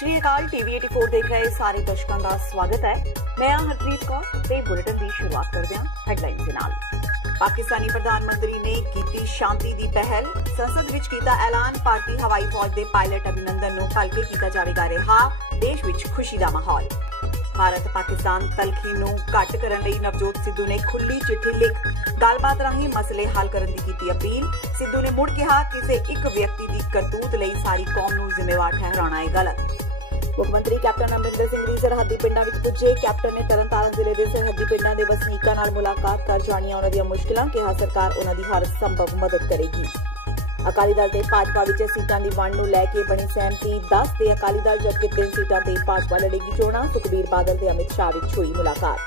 श्री अकाल टीवी 84 देख रहे सारे दर्शकों का स्वागत है। मैं हरप्रीत कौर ते बुलेटिन की शुरुआत करते हैं हेडलाइंस के नाल। पाकिस्तानी प्रधानमंत्री ने की शांति की पहल, संसद विच कीता ऐलान, भारतीय हवाई फौज के पायलट अभिनंदन नूं भलके कीता जावेगा रिहा, देश विच खुशी का माहौल। भारत पाकिस्तान तलखी नूं घट करन लई नवजोत सिद्धू ने खुली चिट्ठी लिख गलबात राहीं मसले हल करन दी कीती अपील। सिद्धू ने मुड़ कहा किसी एक व्यक्ति की करतूत लई सारी कौम नूं जिम्मेवार ठहराना है गलत। मुख्यमंत्री कैप्टन अमरिंदर सिंह भी सरहदी पिंडां विच पुजे। कैप्टन ने तरनतारन जिले के सरहदी पिंडां के वसनीकां नाल मुलाकात कर जाणियां उन्हां दीआं मुश्किलां, कहा सरकार उन्हां दी हर संभव मदद करेगी। अकाली दल ते भाजपा विच सीटां दी वंड नूं लैके बनी सहमति, 10 ते अकाली दल जबकि 3 सीटां ते भाजपा लड़ेगी चोणां। सुखबीर बादल ते अमित शाह विच हुई मुलाकात।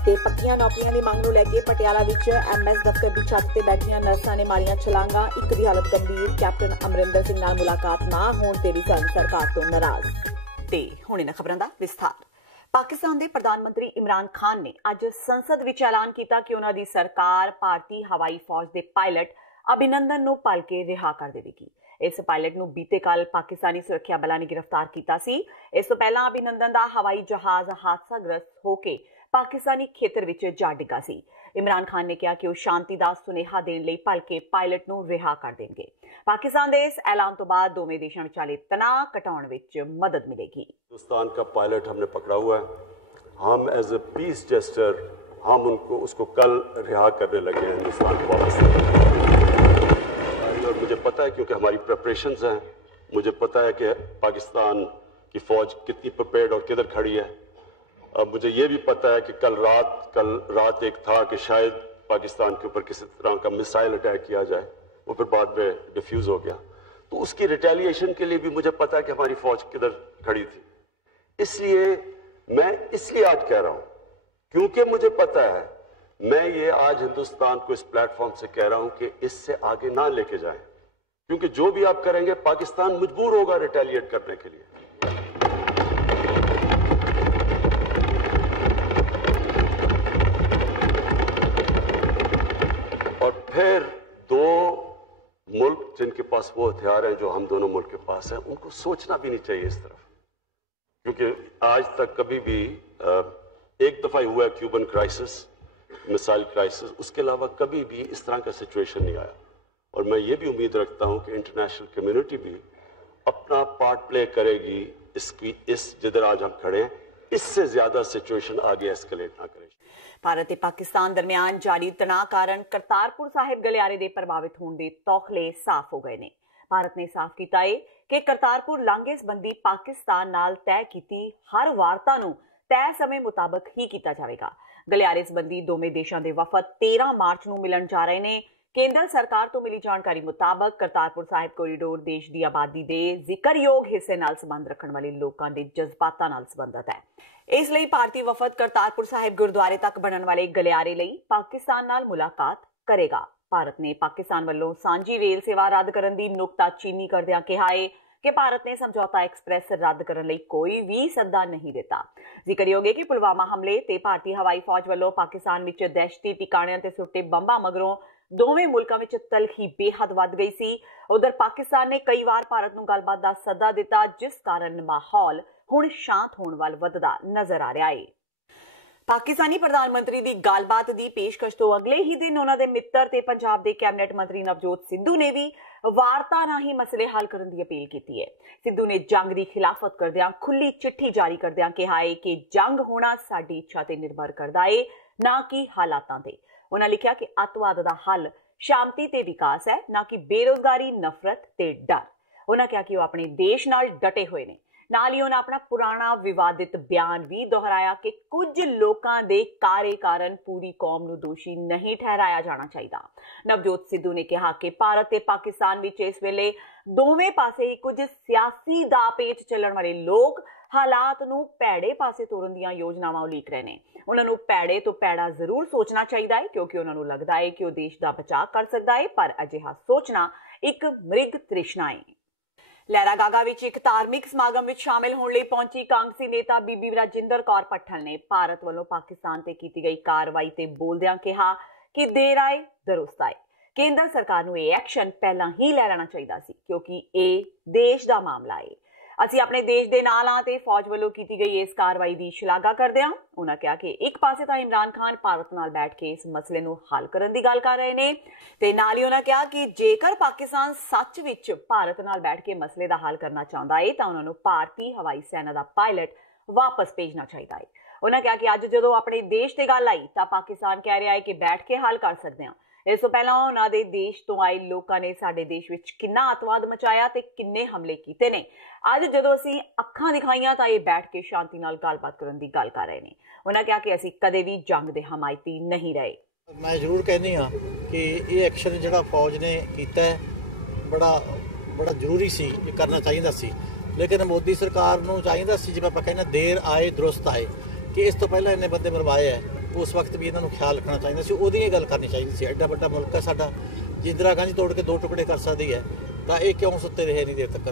ते पक्कियां नौकरियां दी मंग नूं लैके पटियाला विच एमएस दफ्तर की छत ते बैठियां नर्सां ने मारियां छलांगां, एक दी हालत गंभीर। कैप्टन अमरिंदर सिंह नाल मुलाकात ना होण ते भी सरकार तो नाराज। ते हुण इन्हां खबरां दा विस्तार। पाकिस्तान के प्रधानमंत्री इमरान खान ने अज संसद विच ऐलान किया कि उन्हां दी सरकार भारतीय हवाई फौज के पायलट अभिनंदन नूं भलके रिहा कर देवेगी। इस पायलट नूं बीते कल पाकिस्तानी सुरक्षा बलों ने गिरफ्तार किया सी। इस तो पहला अभिनंदन का हवाई जहाज हादसाग्रस्त होके पाकिस्तानी खेतर विच जा डिगा सी। इमरान खान ने कहा कि वह शांति का सुनेहा देने लई भलके पायलट नूं रिहा कर देंगे। पाकिस्तान के इस ऐलान तो बाद दोवें देशों विचाले तनाव घटाउण विच मदद मिलेगी। हिंदुस्तान का पायलट हमने पकड़ा हुआ है, हम एज ए पीस जेस्टर हम उसको कल रिहा करने लगे हैं हिंदुस्तान को वापस। और मुझे पता है क्योंकि हमारी प्रिपरेशंस हैं, मुझे पता है कि पाकिस्तान की फौज कितनी प्रिपेयर्ड और किधर खड़ी है। अब मुझे ये भी पता है कि कल रात एक था कि शायद पाकिस्तान के ऊपर किसी तरह का मिसाइल अटैक किया जाए, वो फिर बाद में डिफ्यूज हो गया। तो उसकी रिटेलिएशन के लिए भी मुझे पता है कि हमारी फौज किधर खड़ी थी। इसलिए मैं आज कह रहा हूं क्योंकि मुझे पता है, मैं ये आज हिंदुस्तान को इस प्लेटफॉर्म से कह रहा हूं कि इससे आगे ना लेके जाएं, क्योंकि जो भी आप करेंगे पाकिस्तान मजबूर होगा रिटेलिएट करने के लिए। और फिर दो मुल्क जिनके पास वो हथियार हैं जो हम दोनों मुल्क के पास हैं, उनको सोचना भी नहीं चाहिए इस तरफ, क्योंकि आज तक कभी भी एक दफा ही हुआ है क्यूबन क्राइसिस, मिसाइल क्राइसिस, उसके अलावा कभी भी इस तरह का सिचुएशन नहीं आया। और मैं ये भी उम्मीद रखता हूं कि इंटरनेशनल कम्युनिटी भी अपना पार्ट प्ले करेगी इस जिधर आज हम खड़े हैं, इससे ज्यादा सिचुएशन आगे एस्केलेट ना करे। भारत ते पाकिस्तान दरमियान जारी तनाव कारण करतारपुर साहिब गलियारे के प्रभावित होने के तौखले साफ हो गए ने। भारत ने साफ किया है कि करतारपुर लांघे संबंधी पाकिस्तान नाल तय की हर वार्ता नूं तय समय मुताबक ही किया जाएगा। गलियारे संबंधी दोवें देशों के वफद 13 मार्च नूं मिलन जा रहे हैं। केंद्र सरकार तो मिली जानकारी मुताबक करतारपुर साहिब कोरीडोर देश की आबादी के जिक्रयोग हिस्से नाल संबंध रखने वाले लोगों के जज्बातां नाल संबंधित है। इसलिए भारतीय वफद करतारपुर साहिब गुरुद्वारे तक बनने वाले गलियारे लई पाकिस्तान नाल मुलाकात करेगा। भारत ने पाकिस्तान वालों सांझी रेल सेवा रद्द करने की नुकताचीनी करदिआं कहा है कि भारत ने समझौता एक्सप्रैस रद्द करने लई कोई भी सद्दा नहीं दिता। जिक्रयोग है कि पुलवामा हमले ते भारतीय हवाई फौज वालों पाकिस्तान विच दहशती ठिकाणिਆਂ ते सुट्टे बंबां मगरों दोवें मुल्कां विच तलखी बेहद वध गई सी। उधर पाकिस्तान ने कई बार भारत नूं गलबात दा सद्दा दिता, जिस कारण माहौल हुण शांत होण वाल वधदा नजर आ रहा है। पाकिस्तानी प्रधानमंत्री की गलबात की पेशकश तो अगले ही दिन उन्होंने मित्र ते पंजाब के कैबिनेट मंत्री नवजोत सिद्धू ने भी वार्ता राहीं मसले हल करने की अपील की है। सिद्धू ने जंग की खिलाफत करदिआं खुली चिट्ठी जारी करदिआं कहा है कि जंग होना साडी इच्छा ते निर्भर करदा है, ना कि हालातां ते। उन्होंने लिखा कि अतवाद का हल शांति ते विकास है, ना कि बेरोजगारी, नफरत ते डर। उन्होंने कहा कि वह अपने देश नाल डटे हुए ने। नाल ही उन्हें अपना पुराना विवादित बयान भी दोहराया कि कुछ लोगों के कार्य कारण पूरी कौम नूं दोषी नहीं ठहराया जाना चाहिए। नवजोत सिद्धू ने कहा कि भारत ते पाकिस्तान विच इस वेले दोवें पासे ही कुछ सियासी दा पेच चलण वाले लोग हालात नूं भैड़े पासे तोड़न दीआं योजनावां उलीक रहे ने। उन्हां नूं भैड़े तो भैड़ा जरूर सोचना चाहिए है, क्योंकि उन्हां नूं लगदा है कि वह देश का बचाव कर सकता है, पर अजिहा सोचना एक मृग तृष्णा है। लहरा गागा विच एक धार्मिक समागम विच शामिल होने लई पहुंची कांग्रेसी नेता बीबी राजिंदर कौर पट्टल ने भारत वालों पाकिस्तान ते कीती गई कार्रवाई ते बोलदिआं कहा कि देर आए दुरुस्त आए। केंद्र सरकार नूं यह एक्शन पहला ही लै लेना चाहिए सी, क्योंकि यह देश का मामला है। ਅਸੀਂ ਆਪਣੇ ਦੇਸ਼ ਦੇ ਨਾਲ ਹਾਂ ਤੇ ਫੌਜ ਵੱਲੋਂ ਕੀਤੀ ਗਈ ਇਸ ਕਾਰਵਾਈ ਦੀ ਸ਼ਲਾਘਾ ਕਰਦੇ ਹਾਂ। ਉਹਨਾਂ ਕਿਹਾ ਕਿ ਇੱਕ ਪਾਸੇ ਤਾਂ ਇਮਰਾਨ ਖਾਨ ਭਾਰਤ ਨਾਲ ਬੈਠ ਕੇ ਇਸ ਮਸਲੇ ਨੂੰ ਹੱਲ ਕਰਨ ਦੀ ਗੱਲ ਕਰ ਰਹੇ ਨੇ ਤੇ ਨਾਲ ਹੀ ਉਹਨਾਂ ਕਿਹਾ ਕਿ ਜੇਕਰ ਪਾਕਿਸਤਾਨ ਸੱਚ ਵਿੱਚ ਭਾਰਤ ਨਾਲ ਬੈਠ ਕੇ ਮਸਲੇ ਦਾ ਹੱਲ ਕਰਨਾ ਚਾਹੁੰਦਾ ਹੈ ਤਾਂ ਉਹਨਾਂ ਨੂੰ ਭਾਰਤੀ ਹਵਾਈ ਸੈਨਾ ਦਾ ਪਾਇਲਟ ਵਾਪਸ ਭੇਜਣਾ ਚਾਹੀਦਾ ਹੈ। ਉਹਨਾਂ ਕਿਹਾ ਕਿ ਅੱਜ ਜਦੋਂ ਆਪਣੇ ਦੇਸ਼ ਤੇ ਗੱਲ ਆਈ ਤਾਂ ਪਾਕਿਸਤਾਨ ਕਹਿ ਰਿਹਾ ਹੈ ਕਿ ਬੈਠ ਕੇ ਹੱਲ ਕਰ ਸਕਦੇ ਹਾਂ। ਇਸ ਤੋਂ ਪਹਿਲਾਂ ਉਹਨਾਂ ਦੇ ਦੇਸ਼ ਤੋਂ ਆਏ ਲੋਕਾਂ ਨੇ ਸਾਡੇ ਦੇਸ਼ ਵਿੱਚ ਕਿੰਨਾ ਅੱਤਵਾਦ ਮਚਾਇਆ ਤੇ ਕਿੰਨੇ ਹਮਲੇ ਕੀਤੇ ਨੇ। ਅੱਜ ਜਦੋਂ ਅਸੀਂ ਅੱਖਾਂ ਦਿਖਾਈਆਂ ਤਾਂ ਇਹ ਬੈਠ ਕੇ ਸ਼ਾਂਤੀ ਨਾਲ ਗੱਲਬਾਤ ਕਰਨ ਦੀ ਗੱਲ ਕਰ ਰਹੇ ਨੇ। ਉਹਨਾਂ ਕਿਹਾ ਕਿ ਅਸੀਂ ਕਦੇ ਵੀ ਜੰਗ ਦੇ ਹਮਾਇਤੀ ਨਹੀਂ ਰਹੇ। ਮੈਂ ਜ਼ਰੂਰ ਕਹਿੰਦੀ ਹਾਂ ਕਿ ਇਹ ਐਕਸ਼ਨ ਜਿਹੜਾ ਫੌਜ ਨੇ ਕੀਤਾ ਹੈ ਬੜਾ ਜ਼ਰੂਰੀ ਸੀ, ਇਹ ਕਰਨਾ ਚਾਹੀਦਾ ਸੀ। ਲੇਕਿਨ ਮੋਦੀ ਸਰਕਾਰ ਨੂੰ ਚਾਹੀਦਾ ਸੀ, ਜਿਵੇਂ ਆਪਾਂ ਕਹਿੰਦੇ ਦੇਰ ਆਏ ਦਰੁਸਤ ਆਏ, ਕਿ ਇਸ ਤੋਂ ਪਹਿਲਾਂ ਇੰਨੇ ਬੰਦੇ ਮਰਵਾਏ ਹੈ, ਉਸ ਵਕਤ ਵੀ ਇਹਨਾਂ ਨੂੰ ਖਿਆਲ ਰੱਖਣਾ ਚਾਹੀਦਾ ਸੀ। ਉਹਦੀ ਇਹ ਗੱਲ ਕਰਨੀ ਚਾਹੀਦੀ ਸੀ। ਐਡਾ ਵੱਡਾ ਮੁਲਕ ਹੈ ਸਾਡਾ, ਜੇ ਇੰਦਰਾ ਗਾਂਧੀ ਤੋੜ ਕੇ 2 ਟੁਕੜੇ ਕਰ ਸਕਦੀ ਹੈ ਤਾਂ ਇਹ ਕਿਉਂ ਸੁੱਤੇ ਰਹੇ ਨਹੀਂ ਦੇਰ ਤੱਕ।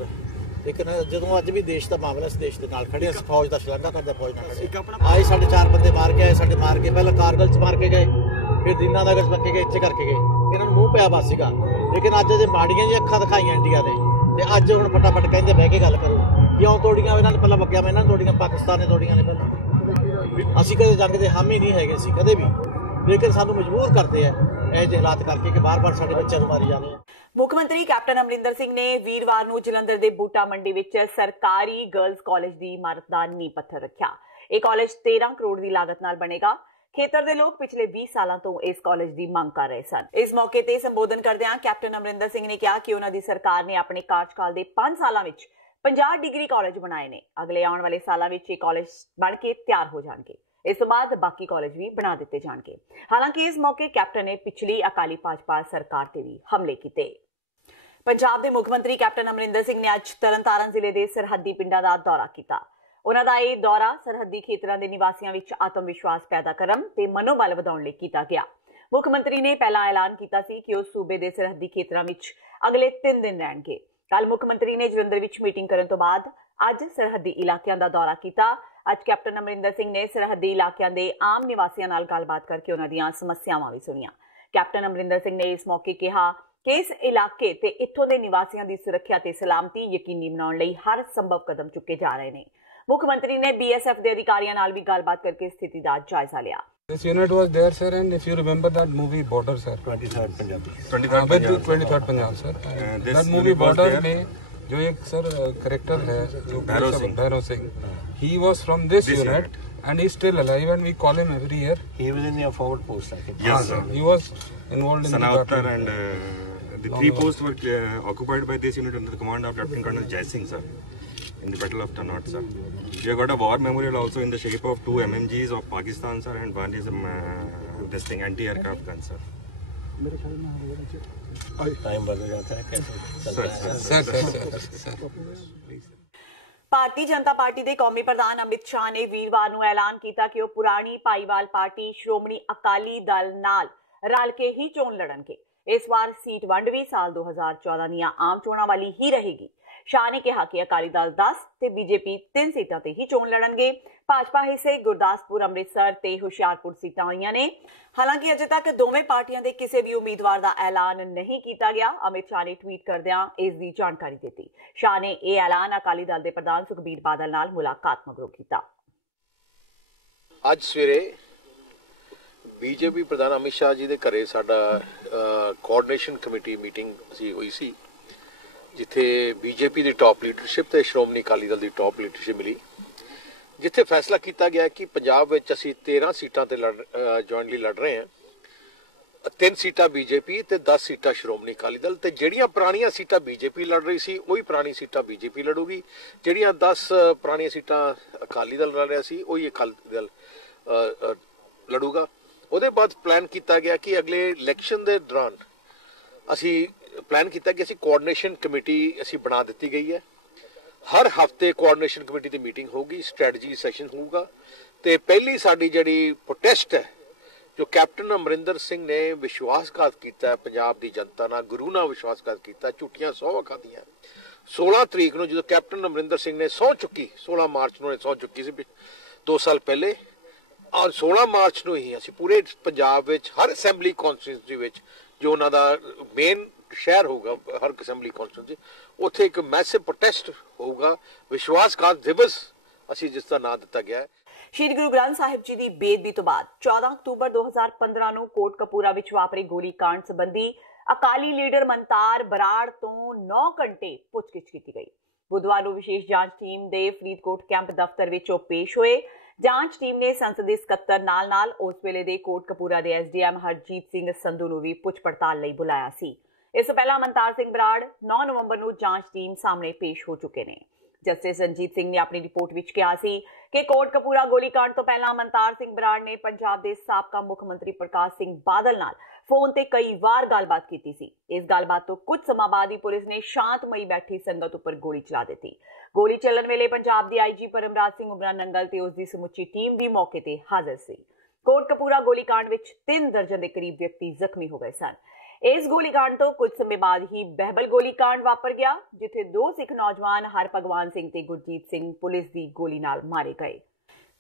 ਲੇਕਿਨ ਜਦੋਂ ਅੱਜ ਵੀ ਦੇਸ਼ ਦਾ ਮਾਮਲਾ, ਇਸ ਦੇਸ਼ ਦੇ ਨਾਲ ਖੜੇ ਹਾਂ, ਫੌਜ ਦਾ ਸ਼ਲਾਘਾ ਕਰਦੇ, ਫੌਜ ਨਾਲ ਖੜੇ ਆਏ। ਸਾਡੇ 4 ਬੰਦੇ ਮਾਰ ਕੇ ਆਏ, ਸਾਡੇ ਮਾਰ ਕੇ ਪਹਿਲਾਂ ਕਾਰਗਲ 'ਚ ਮਾਰ ਕੇ ਗਏ, ਫਿਰ ਦੀਨਾਨਗਰ 'ਚ ਪੱਕੇ ਗਏ, ਇੱਥੇ ਕਰਕੇ ਗਏ। ਇਹਨਾਂ ਨੂੰ ਮੂੰਹ ਪਿਆ ਬਸ ਸੀਗਾ। ਲੇਕਿਨ ਅੱਜ ਜੇ ਮਾੜੀਆਂ ਜਿਹੀਆਂ ਅੱਖਾਂ ਦਿਖਾਈਆਂ ਇੰਡੀਆ ਨੇ ਤੇ ਅੱਜ ਹੁਣ ਫਟਾਫਟ ਕਹਿੰਦੇ ਬਹਿ ਕੇ ਗੱਲ ਕਰੋ। ਕਿਉਂ ਤੋੜੀਆਂ ਇਹਨਾਂ ਨੇ? ਪਹਿਲਾਂ ਬੱਗਿਆ ਮੈਂ ਇਹਨਾਂ ਨੂੰ ਤੋੜੀਆਂ, ਪਾਕਿਸਤਾਨ ਨੇ ਤੋੜੀਆਂ ਨੇ ਪਹਿਲਾਂ। ਅਸੀਂ ਕਦੇ ਜੰਗ ਦੇ ਹਾਮੀ ਨਹੀਂ ਹੈਗੇ ਸੀ ਕਦੇ ਵੀ, ਲੇਕਿਨ ਸਾਨੂੰ ਮਜਬੂਰ ਕਰਦੇ ਆ ਇਹ ਜਿਹੇ ਹਾਲਾਤ ਕਰਕੇ ਕਿ ਬਾਰ-ਬਾਰ ਸਾਡੇ ਬੱਚਿਆਂ ਨੂੰ ਮਾਰੀ ਜਾਂਦੇ ਆ। ਮੁੱਖ ਮੰਤਰੀ ਕੈਪਟਨ ਅਮਰਿੰਦਰ ਸਿੰਘ ਨੇ ਵੀਰਵਾਰ ਨੂੰ ਜਲੰਧਰ ਦੇ ਬੂਟਾ ਮੰਡੀ ਵਿੱਚ ਸਰਕਾਰੀ ਗਰਲਜ਼ ਕਾਲਜ ਦੀ ਇਮਾਰਤ ਦਾ ਨੀਂਹ ਪੱਥਰ ਰੱਖਿਆ। ਇਹ ਕਾਲਜ 13 ਕਰੋੜ ਦੀ ਲਾਗਤ ਨਾਲ ਬਣੇਗਾ। ਖੇਤਰ ਦੇ ਲੋਕ ਪਿਛਲੇ 20 ਸਾਲਾਂ ਤੋਂ ਇਸ ਕਾਲਜ ਦੀ ਮੰਗ ਕਰ ਰਹੇ ਸਨ। ਇਸ ਮੌਕੇ ਤੇ ਸੰਬੋਧਨ ਕਰਦਿਆਂ ਕੈਪਟਨ ਅਮਰਿੰਦਰ ਸਿੰਘ ਨੇ ਕਿਹਾ ਕਿ ਉਹਨਾਂ ਦੀ ਸਰਕਾਰ ਨੇ ਆਪਣੇ ਕਾਰਜਕਾਲ ਦੇ 5 ਸਾਲਾਂ ਵਿੱਚ 50 ਡਿਗਰੀ ਕਾਲਜ ਬਣਾਏ ਨੇ। ਅਗਲੇ ਆਉਣ ਵਾਲੇ ਸਾਲਾਂ ਵਿੱਚ ਇਹ ਕਾਲਜ ਬਣ ਕੇ ਤਿਆਰ ਹੋ ਜਾਣਗੇ। ਇਸ ਤੋਂ ਬਾਅਦ ਬਾਕੀ ਕਾਲਜ ਵੀ ਬਣਾ ਦਿੱਤੇ ਜਾਣਗੇ। ਹਾਲਾਂਕਿ ਇਸ ਮੌਕੇ ਕੈਪਟਨ ਨੇ ਪਿਛਲੀ ਅਕਾਲੀ ਭਾਜਪਾ ਸਰਕਾਰ ਤੇ ਵੀ ਹਮਲੇ ਕੀਤੇ। ਪੰਜਾਬ ਦੇ ਮੁੱਖ ਮੰਤਰੀ ਕੈਪਟਨ ਅਮਰਿੰਦਰ ਸਿੰਘ ਨੇ ਅੱਜ ਤਰਨਤਾਰਨ ਜ਼ਿਲ੍ਹੇ ਦੇ ਸਰਹੱਦੀ ਪਿੰਡਾਂ ਦਾ ਦੌਰਾ ਕੀਤਾ। ਉਹਨਾਂ ਦਾ ਇਹ ਦੌਰਾ ਸਰਹੱਦੀ ਖੇਤਰਾਂ ਦੇ ਨਿਵਾਸੀਆਂ ਵਿੱਚ ਆਤਮ ਵਿਸ਼ਵਾਸ ਪੈਦਾ ਕਰਨ ਤੇ ਮਨੋਬਲ ਵਧਾਉਣ ਲਈ ਕੀਤਾ ਗਿਆ। ਮੁੱਖ ਮੰਤਰੀ ਨੇ ਪਹਿਲਾਂ ਐਲਾਨ ਕੀਤਾ ਸੀ ਕਿ ਉਹ ਸੂਬੇ ਦੇ ਸਰਹੱਦੀ ਖੇਤਰਾਂ ਵਿੱਚ ਅਗਲੇ 3 ਦਿਨ ਰਹਿਣਗੇ। ਕੱਲ ਮੁੱਖ ਮੰਤਰੀ ਨੇ ਜਲੰਧਰ ਵਿੱਚ ਮੀਟਿੰਗ ਕਰਨ ਤੋਂ ਬਾਅਦ ਅੱਜ ਸਰਹੱਦੀ ਇਲਾਕਿਆਂ ਦਾ ਦੌਰਾ ਕੀਤਾ। ਅੱਜ ਕੈਪਟਨ ਅਮਰਿੰਦਰ ਸਿੰਘ ਨੇ ਸਰਹੱਦੀ ਇਲਾਕਿਆਂ ਦੇ ਆਮ ਨਿਵਾਸੀਆਂ ਨਾਲ ਗੱਲਬਾਤ ਕਰਕੇ ਉਹਨਾਂ ਦੀਆਂ ਸਮੱਸਿਆਵਾਂ ਵੀ ਸੁਣੀਆਂ। ਕੈਪਟਨ ਅਮਰਿੰਦਰ ਸਿੰਘ ਨੇ ਇਸ ਮੌਕੇ ਕਿਹਾ ਕਿ ਇਸ ਇਲਾਕੇ ਤੇ ਇੱਥੋਂ ਦੇ ਨਿਵਾਸੀਆਂ ਦੀ ਸੁਰੱਖਿਆ ਤੇ ਸਲਾਮਤੀ ਯਕੀਨੀ ਬਣਾਉਣ ਲਈ ਹਰ ਸੰਭਵ ਕਦਮ ਚੁੱਕੇ ਜਾ ਰਹੇ ਨੇ। ਮੁੱਖ ਮੰਤਰੀ ਨੇ BSF ਦੇ ਅਧਿਕਾਰੀਆਂ ਨਾਲ ਵੀ ਗੱਲਬਾਤ ਕਰਕੇ ਸਥਿਤੀ ਦਾ ਜਾਇਜ਼ਾ ਲਿਆ। This unit was there, sir, and if you remember that movie Border, sir. 23rd Punjab. 23rd Punjab, sir. That movie Border में जो एक sir character है जो Bhairav Singh, he was from this unit and he's still alive and we call him every year. He was in the forward post, I think. Yes, sir. He was involved in Sanautar and the 3 posts were occupied by this unit under the command of Lieutenant Colonel Jai Singh, sir, in the Battle of Tanot, sir. We have got a war memorial also in the shape of 2 MMGs of Pakistan, sir, and one is this thing anti-aircraft gun, sir. Time बदल जाता है कैसे? sir. Bharatiya Janata party ਦੇ ਕੌਮੀ ਪ੍ਰਧਾਨ ਅਮਿਤ ਸ਼ਾਹ ਨੇ ਵੀਰਵਾਰ ਨੂੰ ਐਲਾਨ ਕੀਤਾ ਕਿ ਉਹ ਪੁਰਾਣੀ ਭਾਈਵਾਲ ਪਾਰਟੀ ਸ਼੍ਰੋਮਣੀ ਅਕਾਲੀ ਦਲ ਨਾਲ ਰਲ ਕੇ ਹੀ ਚੋਣ ਲੜਨਗੇ। ਇਸ ਵਾਰ ਸੀਟ ਵੰਡ ਵੀ ਸਾਲ 2014 ਦੀਆਂ ਆਮ ਚੋਣਾਂ ਵਾਲੀ ਹੀ ਰਹੇਗੀ। ਸ਼ਾਹ ਨੇ ਕਿਹਾ ਕਿ ਅਕਾਲੀ ਦਲ 10 ਤੇ BJP 3 ਸੀਟਾਂ ਤੇ ਹੀ ਚੋਣ ਲੜਨਗੇ। ਭਾਜਪਾ ਹਿੱਸੇ ਗੁਰਦਾਸਪੁਰ, ਅੰਮ੍ਰਿਤਸਰ ਤੇ ਹੁਸ਼ਿਆਰਪੁਰ ਸੀਟਾਂ ਹੋਈਆਂ ਨੇ। ਹਾਲਾਂਕਿ ਅਜੇ ਤੱਕ ਦੋਵੇਂ ਪਾਰਟੀਆਂ ਦੇ ਕਿਸੇ ਵੀ ਉਮੀਦਵਾਰ ਦਾ ਐਲਾਨ ਨਹੀਂ ਕੀਤਾ ਗਿਆ। ਅਮਿਤ ਸ਼ਾਹ ਨੇ ਟਵੀਟ ਕਰਦਿਆਂ ਇਸ ਦੀ ਜਾਣਕਾਰੀ ਦਿੱਤੀ। ਸ਼ਾਹ ਨੇ ਇਹ ਐਲਾਨ ਅਕਾਲੀ ਦਲ ਦੇ ਪ੍ਰਧਾਨ ਸੁਖਬੀਰ ਬਾਦਲ ਨਾਲ ਮੁਲਾਕਾਤ ਮਗਰੋਂ ਕੀਤਾ। ਅੱਜ ਸਵੇਰੇ BJP ਪ੍ਰਧਾਨ ਅਮਿਤ ਸ਼ਾਹ ਜੀ ਦੇ ਘਰੇ ਸਾਡਾ ਕੋਆਰਡੀਨੇਸ਼ਨ ਕਮੇਟੀ ਮੀਟਿੰਗ ਹੋਈ ਸੀ, ਜਿੱਥੇ BJP ਦੀ ਟੌਪ ਲੀਡਰਸ਼ਿਪ ਤੇ ਸ਼੍ਰੋਮਣੀ ਅਕਾਲੀ ਦਲ ਦੀ ਟੌਪ ਲੀਡਰਸ਼ਿਪ ਮਿਲੀ, ਜਿੱਥੇ ਫੈਸਲਾ ਕੀਤਾ ਗਿਆ ਕਿ ਪੰਜਾਬ ਵਿੱਚ ਅਸੀਂ 13 ਸੀਟਾਂ ਤੇ ਜੁਆਇੰਟਲੀ ਲੜ ਰਹੇ ਹਾਂ। 3 ਸੀਟਾਂ BJP ਤੇ 10 ਸੀਟਾਂ ਸ਼੍ਰੋਮਣੀ ਅਕਾਲੀ ਦਲ, ਤੇ ਜਿਹੜੀਆਂ ਪੁਰਾਣੀਆਂ ਸੀਟਾਂ BJP ਲੜ ਰਹੀ ਸੀ ਉਹੀ ਪੁਰਾਣੀ ਸੀਟਾਂ BJP ਲੜੂਗੀ। ਜਿਹੜੀਆਂ 10 ਪੁਰਾਣੀਆਂ ਸੀਟਾਂ ਅਕਾਲੀ ਦਲ ਲੜ ਰਿਹਾ ਸੀ ਉਹੀ ਅਕਾਲੀ ਦਲ ਲੜੂਗਾ। ਉਹਦੇ ਬਾਅਦ ਪਲਾਨ ਕੀਤਾ ਗਿਆ ਕਿ ਅਗਲੇ ਇਲੈਕਸ਼ਨ ਦੇ ਦੌਰਾਨ ਅਸੀਂ ਪਲਾਨ ਕੀਤਾ ਕਿ ਅਸੀਂ ਕੋਆਰਡੀਨੇਸ਼ਨ ਕਮੇਟੀ ਅਸੀਂ ਬਣਾ ਦਿੱਤੀ ਗਈ ਹੈ। ਹਰ ਹਫਤੇ ਕੋਆਰਡੀਨੇਸ਼ਨ ਕਮੇਟੀ ਦੀ ਮੀਟਿੰਗ ਹੋਊਗੀ, ਸਟ੍ਰੈਟਜੀ ਸੈਸ਼ਨ ਹੋਊਗਾ। ਤੇ ਪਹਿਲੀ ਸਾਡੀ ਜਿਹੜੀ ਪ੍ਰੋਟੈਸਟ ਹੈ, ਜੋ ਕੈਪਟਨ ਅਮਰਿੰਦਰ ਸਿੰਘ ਨੇ ਵਿਸ਼ਵਾਸਘਾਤ ਕੀਤਾ ਪੰਜਾਬ ਦੀ ਜਨਤਾ ਨਾਲ, ਗੁਰੂ ਨਾਲ ਵਿਸ਼ਵਾਸਘਾਤ ਕੀਤਾ, ਝੂਠੀਆਂ ਸਹੁੰ ਖਾਧੀਆਂ। 16 ਤਰੀਕ ਨੂੰ ਜਦੋਂ ਕੈਪਟਨ ਅਮਰਿੰਦਰ ਸਿੰਘ ਨੇ ਸਹੁੰ ਚੁੱਕੀ, 16 ਮਾਰਚ ਨੂੰ ਸਹੁੰ ਚੁੱਕੀ ਸੀ 2 ਸਾਲ ਪਹਿਲੇ, ਔਰ 16 ਮਾਰਚ ਨੂੰ ਹੀ ਅਸੀਂ ਪੂਰੇ ਪੰਜਾਬ ਵਿੱਚ ਹਰ ਅਸੈਂਬਲੀ ਕੌਂਸਟੀਟਿਊਂਸੀ ਵਿੱਚ ਜੋ ਉਹਨਾਂ ਦਾ ਮੇਨ ਸ਼ਹਿਰ ਹੋਊਗਾ, ਹਰ ਅਸੈਂਬਲੀ ਕੌਂਸਟੀਟਿਊਂਸੀ, ਉੱਥੇ ਇੱਕ ਮੈਸਿਵ ਪ੍ਰੋਟੈਸਟ ਹੋਊਗਾ, ਵਿਸ਼ਵਾਸਘਾਤ ਦਿਵਸ ਅਸੀਂ ਜਿਸ ਦਾ ਨਾਂ ਦਿੱਤਾ ਗਿਆ ਹੈ। ਸ਼੍ਰੀ ਗੁਰੂ ਗ੍ਰੰਥ ਸਾਹਿਬ ਜੀ ਦੀ ਬੇਅਦਬੀ ਤੋਂ ਬਾਅਦ 14 ਅਕਤੂਬਰ 2015 ਨੂੰ ਕੋਟਕਪੂਰਾ ਵਿੱਚ ਵਾਪਰੇ ਗੋਲੀकांड ਸੰਬੰਧੀ ਅਕਾਲੀ ਲੀਡਰ ਮਨਤਾਰ ਬਰਾੜ ਤੋਂ 9 ਘੰਟੇ ਪੁੱਛਗਿੱਛ ਕੀਤੀ ਗਈ। ਬੁੱਧਵਾਰ ਨੂੰ ਵਿਸ਼ੇਸ਼ ਜਾਂਚ ਟੀਮ ਦੇ ਫਰੀਦਕੋਟ ਕੈਂਪ ਦਫ਼ਤਰ ਵਿੱਚ ਉਹ ਪੇਸ਼ ਹੋਏ। ਜਾਂਚ ਟੀਮ ਨੇ ਸੰਸਦੀ ਸਕੱਤਰ ਨਾਲ ਉਸ ਵੇਲੇ ਦੇ ਕੋਟਕਪੂਰਾ ਦੇ ਐਸਡੀਐਮ ਹਰਜੀਤ ਸਿੰਘ ਸੰਧੂ ਨੂੰ ਵੀ ਪੁੱਛ ਪੜਤਾਲ ਲਈ ਬੁਲਾਇਆ ਸੀ। ਇਸ ਤੋਂ ਪਹਿਲਾਂ ਮਨਤਾਰ ਸਿੰਘ ਬਰਾੜ 9 ਨਵੰਬਰ ਨੂੰ ਜਾਂਚ ਟੀਮ ਸਾਹਮਣੇ ਪੇਸ਼ ਹੋ ਚੁੱਕੇ ਨੇ। ਜਸਟਿਸ ਰਣਜੀਤ ਸਿੰਘ ਨੇ ਆਪਣੀ ਰਿਪੋਰਟ ਵਿੱਚ ਕਿਹਾ ਸੀ ਕਿ ਕੋਟਕਪੂਰਾ ਗੋਲੀकांड ਤੋਂ ਪਹਿਲਾਂ ਮਨਤਾਰ ਸਿੰਘ ਬਰਾੜ ਨੇ ਪੰਜਾਬ ਦੇ ਸਾਬਕਾ ਮੁੱਖ ਮੰਤਰੀ ਪ੍ਰਕਾਸ਼ ਸਿੰਘ ਬਾਦਲ ਨਾਲ ਫੋਨ ਤੇ ਕਈ ਵਾਰ ਗੱਲਬਾਤ ਕੀਤੀ ਸੀ। ਇਸ ਗੱਲਬਾਤ ਤੋਂ ਕੁਝ ਸਮਾਂ ਬਾਅਦ ਹੀ ਪੁਲਿਸ ਨੇ ਸ਼ਾਂਤਮਈ ਬੈਠੀ ਸੰਗਤ ਉੱਪਰ ਗੋਲੀ ਚਲਾ ਦਿੱਤੀ। ਗੋਲੀ ਚੱਲਣ ਵੇਲੇ ਪੰਜਾਬ ਦੀ ਆਈਜੀ ਪਰਮਰਾਜ ਸਿੰਘ ਉਬਰਾ ਨੰਗਲ ਤੇ ਉਸ ਦੀ ਸਮੁੱਚੀ ਟੀਮ ਵੀ ਮੌਕੇ ਤੇ ਹਾਜ਼ਰ ਸੀ। ਕੋਟਕਪੂਰਾ ਗੋਲੀकांड ਵਿੱਚ 3 ਦਰਜਨ ਦੇ ਕਰੀਬ ਵਿਅਕਤੀ ਜ਼ਖਮੀ ਹੋ ਗਏ ਸਨ। ਇਸ ਗੋਲੀकांड ਤੋਂ ਕੁਝ ਸਮੇਂ ਬਾਅਦ ਹੀ ਬਹਿਬਲ ਗੋਲੀकांड ਵਾਪਰ ਗਿਆ, ਜਿੱਥੇ 2 ਸਿੱਖ ਨੌਜਵਾਨ ਹਰਭਗਵਾਨ ਸਿੰਘ ਤੇ ਗੁਰਜੀਤ ਸਿੰਘ ਪੁਲਿਸ ਦੀ ਗੋਲੀ ਨਾਲ ਮਾਰੇ ਗਏ।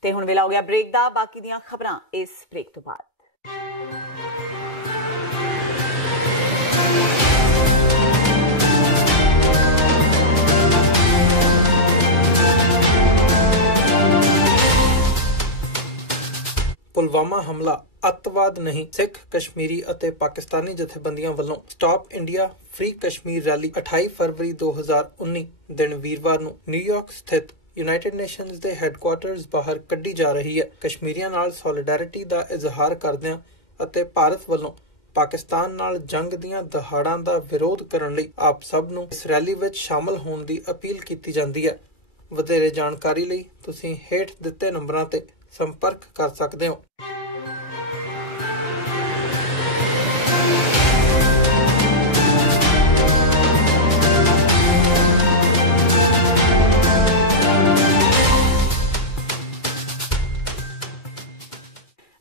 ਤੇ ਹੁਣ ਵੇਲਾ ਹੋ ਗਿਆ ਬ੍ਰੇਕ ਦਾ। ਬਾਕੀ ਦੀਆਂ ਖਬਰਾਂ ਇਸ ਬ੍ਰੇਕ ਤੋਂ ਬਾਅਦ। ਪੁਲਵਾਮਾ ਹਮਲਾ ਅੱਤਵਾਦ ਨਹੀਂ, ਸਿੱਖ, ਕਸ਼ਮੀਰੀ ਅਤੇ ਪਾਕਿਸਤਾਨੀ ਜਥੇਬੰਦੀਆਂ ਵੱਲੋਂ stop India free Kashmir rally 28 ਫਰਵਰੀ 2019 ਦਿਨ ਵੀਰਵਾਰ ਨੂੰ ਨਿਊਯਾਰਕ ਸਥਿਤ ਯੂਨਾਈਟਿਡ ਨੇਸ਼ਨਜ਼ ਦੇ ਹੈੱਡਕੁਆਰਟਰਜ਼ ਬਾਹਰ ਕੱਢੀ ਜਾ ਰਹੀ ਹੈ। ਕਸ਼ਮੀਰੀਆਂ ਨਾਲ ਸੋਲੀਡੈਰਿਟੀ ਦਾ ਇਜ਼ਹਾਰ ਕਰਦਿਆਂ ਅਤੇ ਭਾਰਤ ਵੱਲੋਂ ਪਾਕਿਸਤਾਨ ਨਾਲ ਜੰਗ ਦੀਆਂ ਦਹਾੜਾਂ ਦਾ ਵਿਰੋਧ ਕਰਨ ਲਈ ਆਪ ਸਭ ਨੂੰ ਇਸ ਰੈਲੀ ਵਿੱਚ ਸ਼ਾਮਲ ਹੋਣ ਦੀ ਅਪੀਲ ਕੀਤੀ ਜਾਂਦੀ ਹੈ। ਵਧੇਰੇ ਜਾਣਕਾਰੀ ਲਈ ਤੁਸੀਂ ਹੇਠ ਦਿੱਤੇ ਨੰਬਰਾਂ ਤੇ ਸੰਪਰਕ ਕਰ ਸਕਦੇ ਹੋ।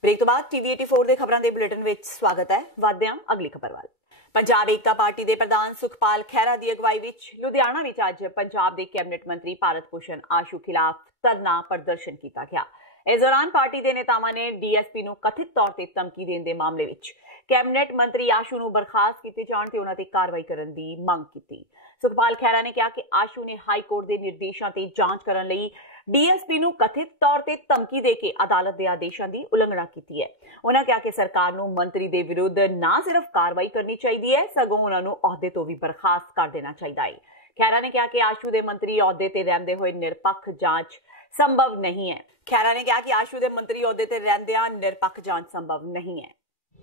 ਬ੍ਰੇਕ ਤੋਂ ਬਾਅਦ ਟੀਵੀ 84 ਦੇ ਖਬਰਾਂ ਦੇ ਬੁਲੇਟਿਨ ਵਿੱਚ ਸਵਾਗਤ ਹੈ। ਵਧਦੇ ਹਾਂ ਅਗਲੀ ਖਬਰ ਵੱਲ। ਪੰਜਾਬ ਏਕਤਾ ਪਾਰਟੀ ਦੇ ਪ੍ਰਧਾਨ ਸੁਖਪਾਲ ਖਹਿਰਾ ਦੀ ਅਗਵਾਈ ਵਿੱਚ ਲੁਧਿਆਣਾ ਵਿੱਚ ਅੱਜ ਪੰਜਾਬ ਦੇ ਕੈਬਨਿਟ ਮੰਤਰੀ ਭਾਰਤ ਭੂਸ਼ਣ ਆਸ਼ੂ ਖਿਲਾਫ ਧਰਨਾ ਪ੍ਰਦਰਸ਼ਨ ਕੀਤਾ ਗਿਆ। ਇਸ ਦੌਰਾਨ ਪਾਰਟੀ ਦੇ ਨੇਤਾਵਾਂ ਨੇ ਡੀਐਸਪੀ ਨੂੰ ਕਥਿਤ ਤੌਰ ਤੇ ਧਮਕੀ ਦੇਣ ਦੇ ਮਾਮਲੇ ਵਿੱਚ ਕੈਬਨਿਟ ਮੰਤਰੀ ਆਸ਼ੂ ਨੂੰ ਬਰਖਾਸਤ ਕੀਤੇ ਜਾਣ ਤੇ ਉਹਨਾਂ ਤੇ ਕਾਰਵਾਈ ਕਰਨ ਦੀ ਮੰਗ ਕੀਤੀ। ਸੁਖਪਾਲ ਖਹਿਰਾ ਨੇ ਕਿਹਾ ਕਿ ਆਸ਼ੂ ਨੇ ਹਾਈ ਕੋਰਟ ਦੇ ਨਿਰਦੇਸ਼ਾਂ ਤੇ ਜਾਂਚ ਕਰਨ ਲਈ ਡੀਐਸਪੀ ਨੂੰ ਕਥਿਤ ਤੌਰ ਤੇ ਧਮਕੀ ਦੇ ਕੇ ਅਦਾਲਤ ਦੇ ਆਦੇਸ਼ਾਂ ਦੀ ਉਲੰਘਣਾ ਕੀਤੀ ਹੈ। ਉਹਨਾਂ ਕਿਹਾ ਕਿ ਸਰਕਾਰ ਨੂੰ ਮੰਤਰੀ ਦੇ ਵਿਰੁੱਧ ਨਾ ਸਿਰਫ ਕਾਰਵਾਈ ਕਰਨੀ ਚਾਹੀਦੀ ਹੈ, ਸਗੋਂ ਉਹਨਾਂ ਨੂੰ ਅਹੁਦੇ ਤੋਂ ਵੀ ਬਰਖਾਸਤ ਕਰ ਦੇਣਾ ਚਾਹੀਦਾ ਹੈ। ਖਹਿਰਾ ਨੇ ਕਿਹਾ ਕਿ ਆਸ਼ੂ ਦੇ ਮੰਤਰੀ ਅਹੁਦੇ ਤੇ ਰਹਿੰਦੇ ਹੋਏ ਨਿਰਪੱਖ ਜਾਂਚ ਸੰਭਵ ਨਹੀਂ ਹੈ। ਖਹਿਰਾ ਨੇ ਕਿਹਾ ਕਿ ਆਸ਼ੂ ਦੇ ਮੰਤਰੀ ਅਹੁਦੇ ਤੇ ਰਹਿੰਦਿਆਂ ਨਿਰਪੱਖ ਜਾਂਚ ਸੰਭਵ ਨਹੀਂ ਹੈ।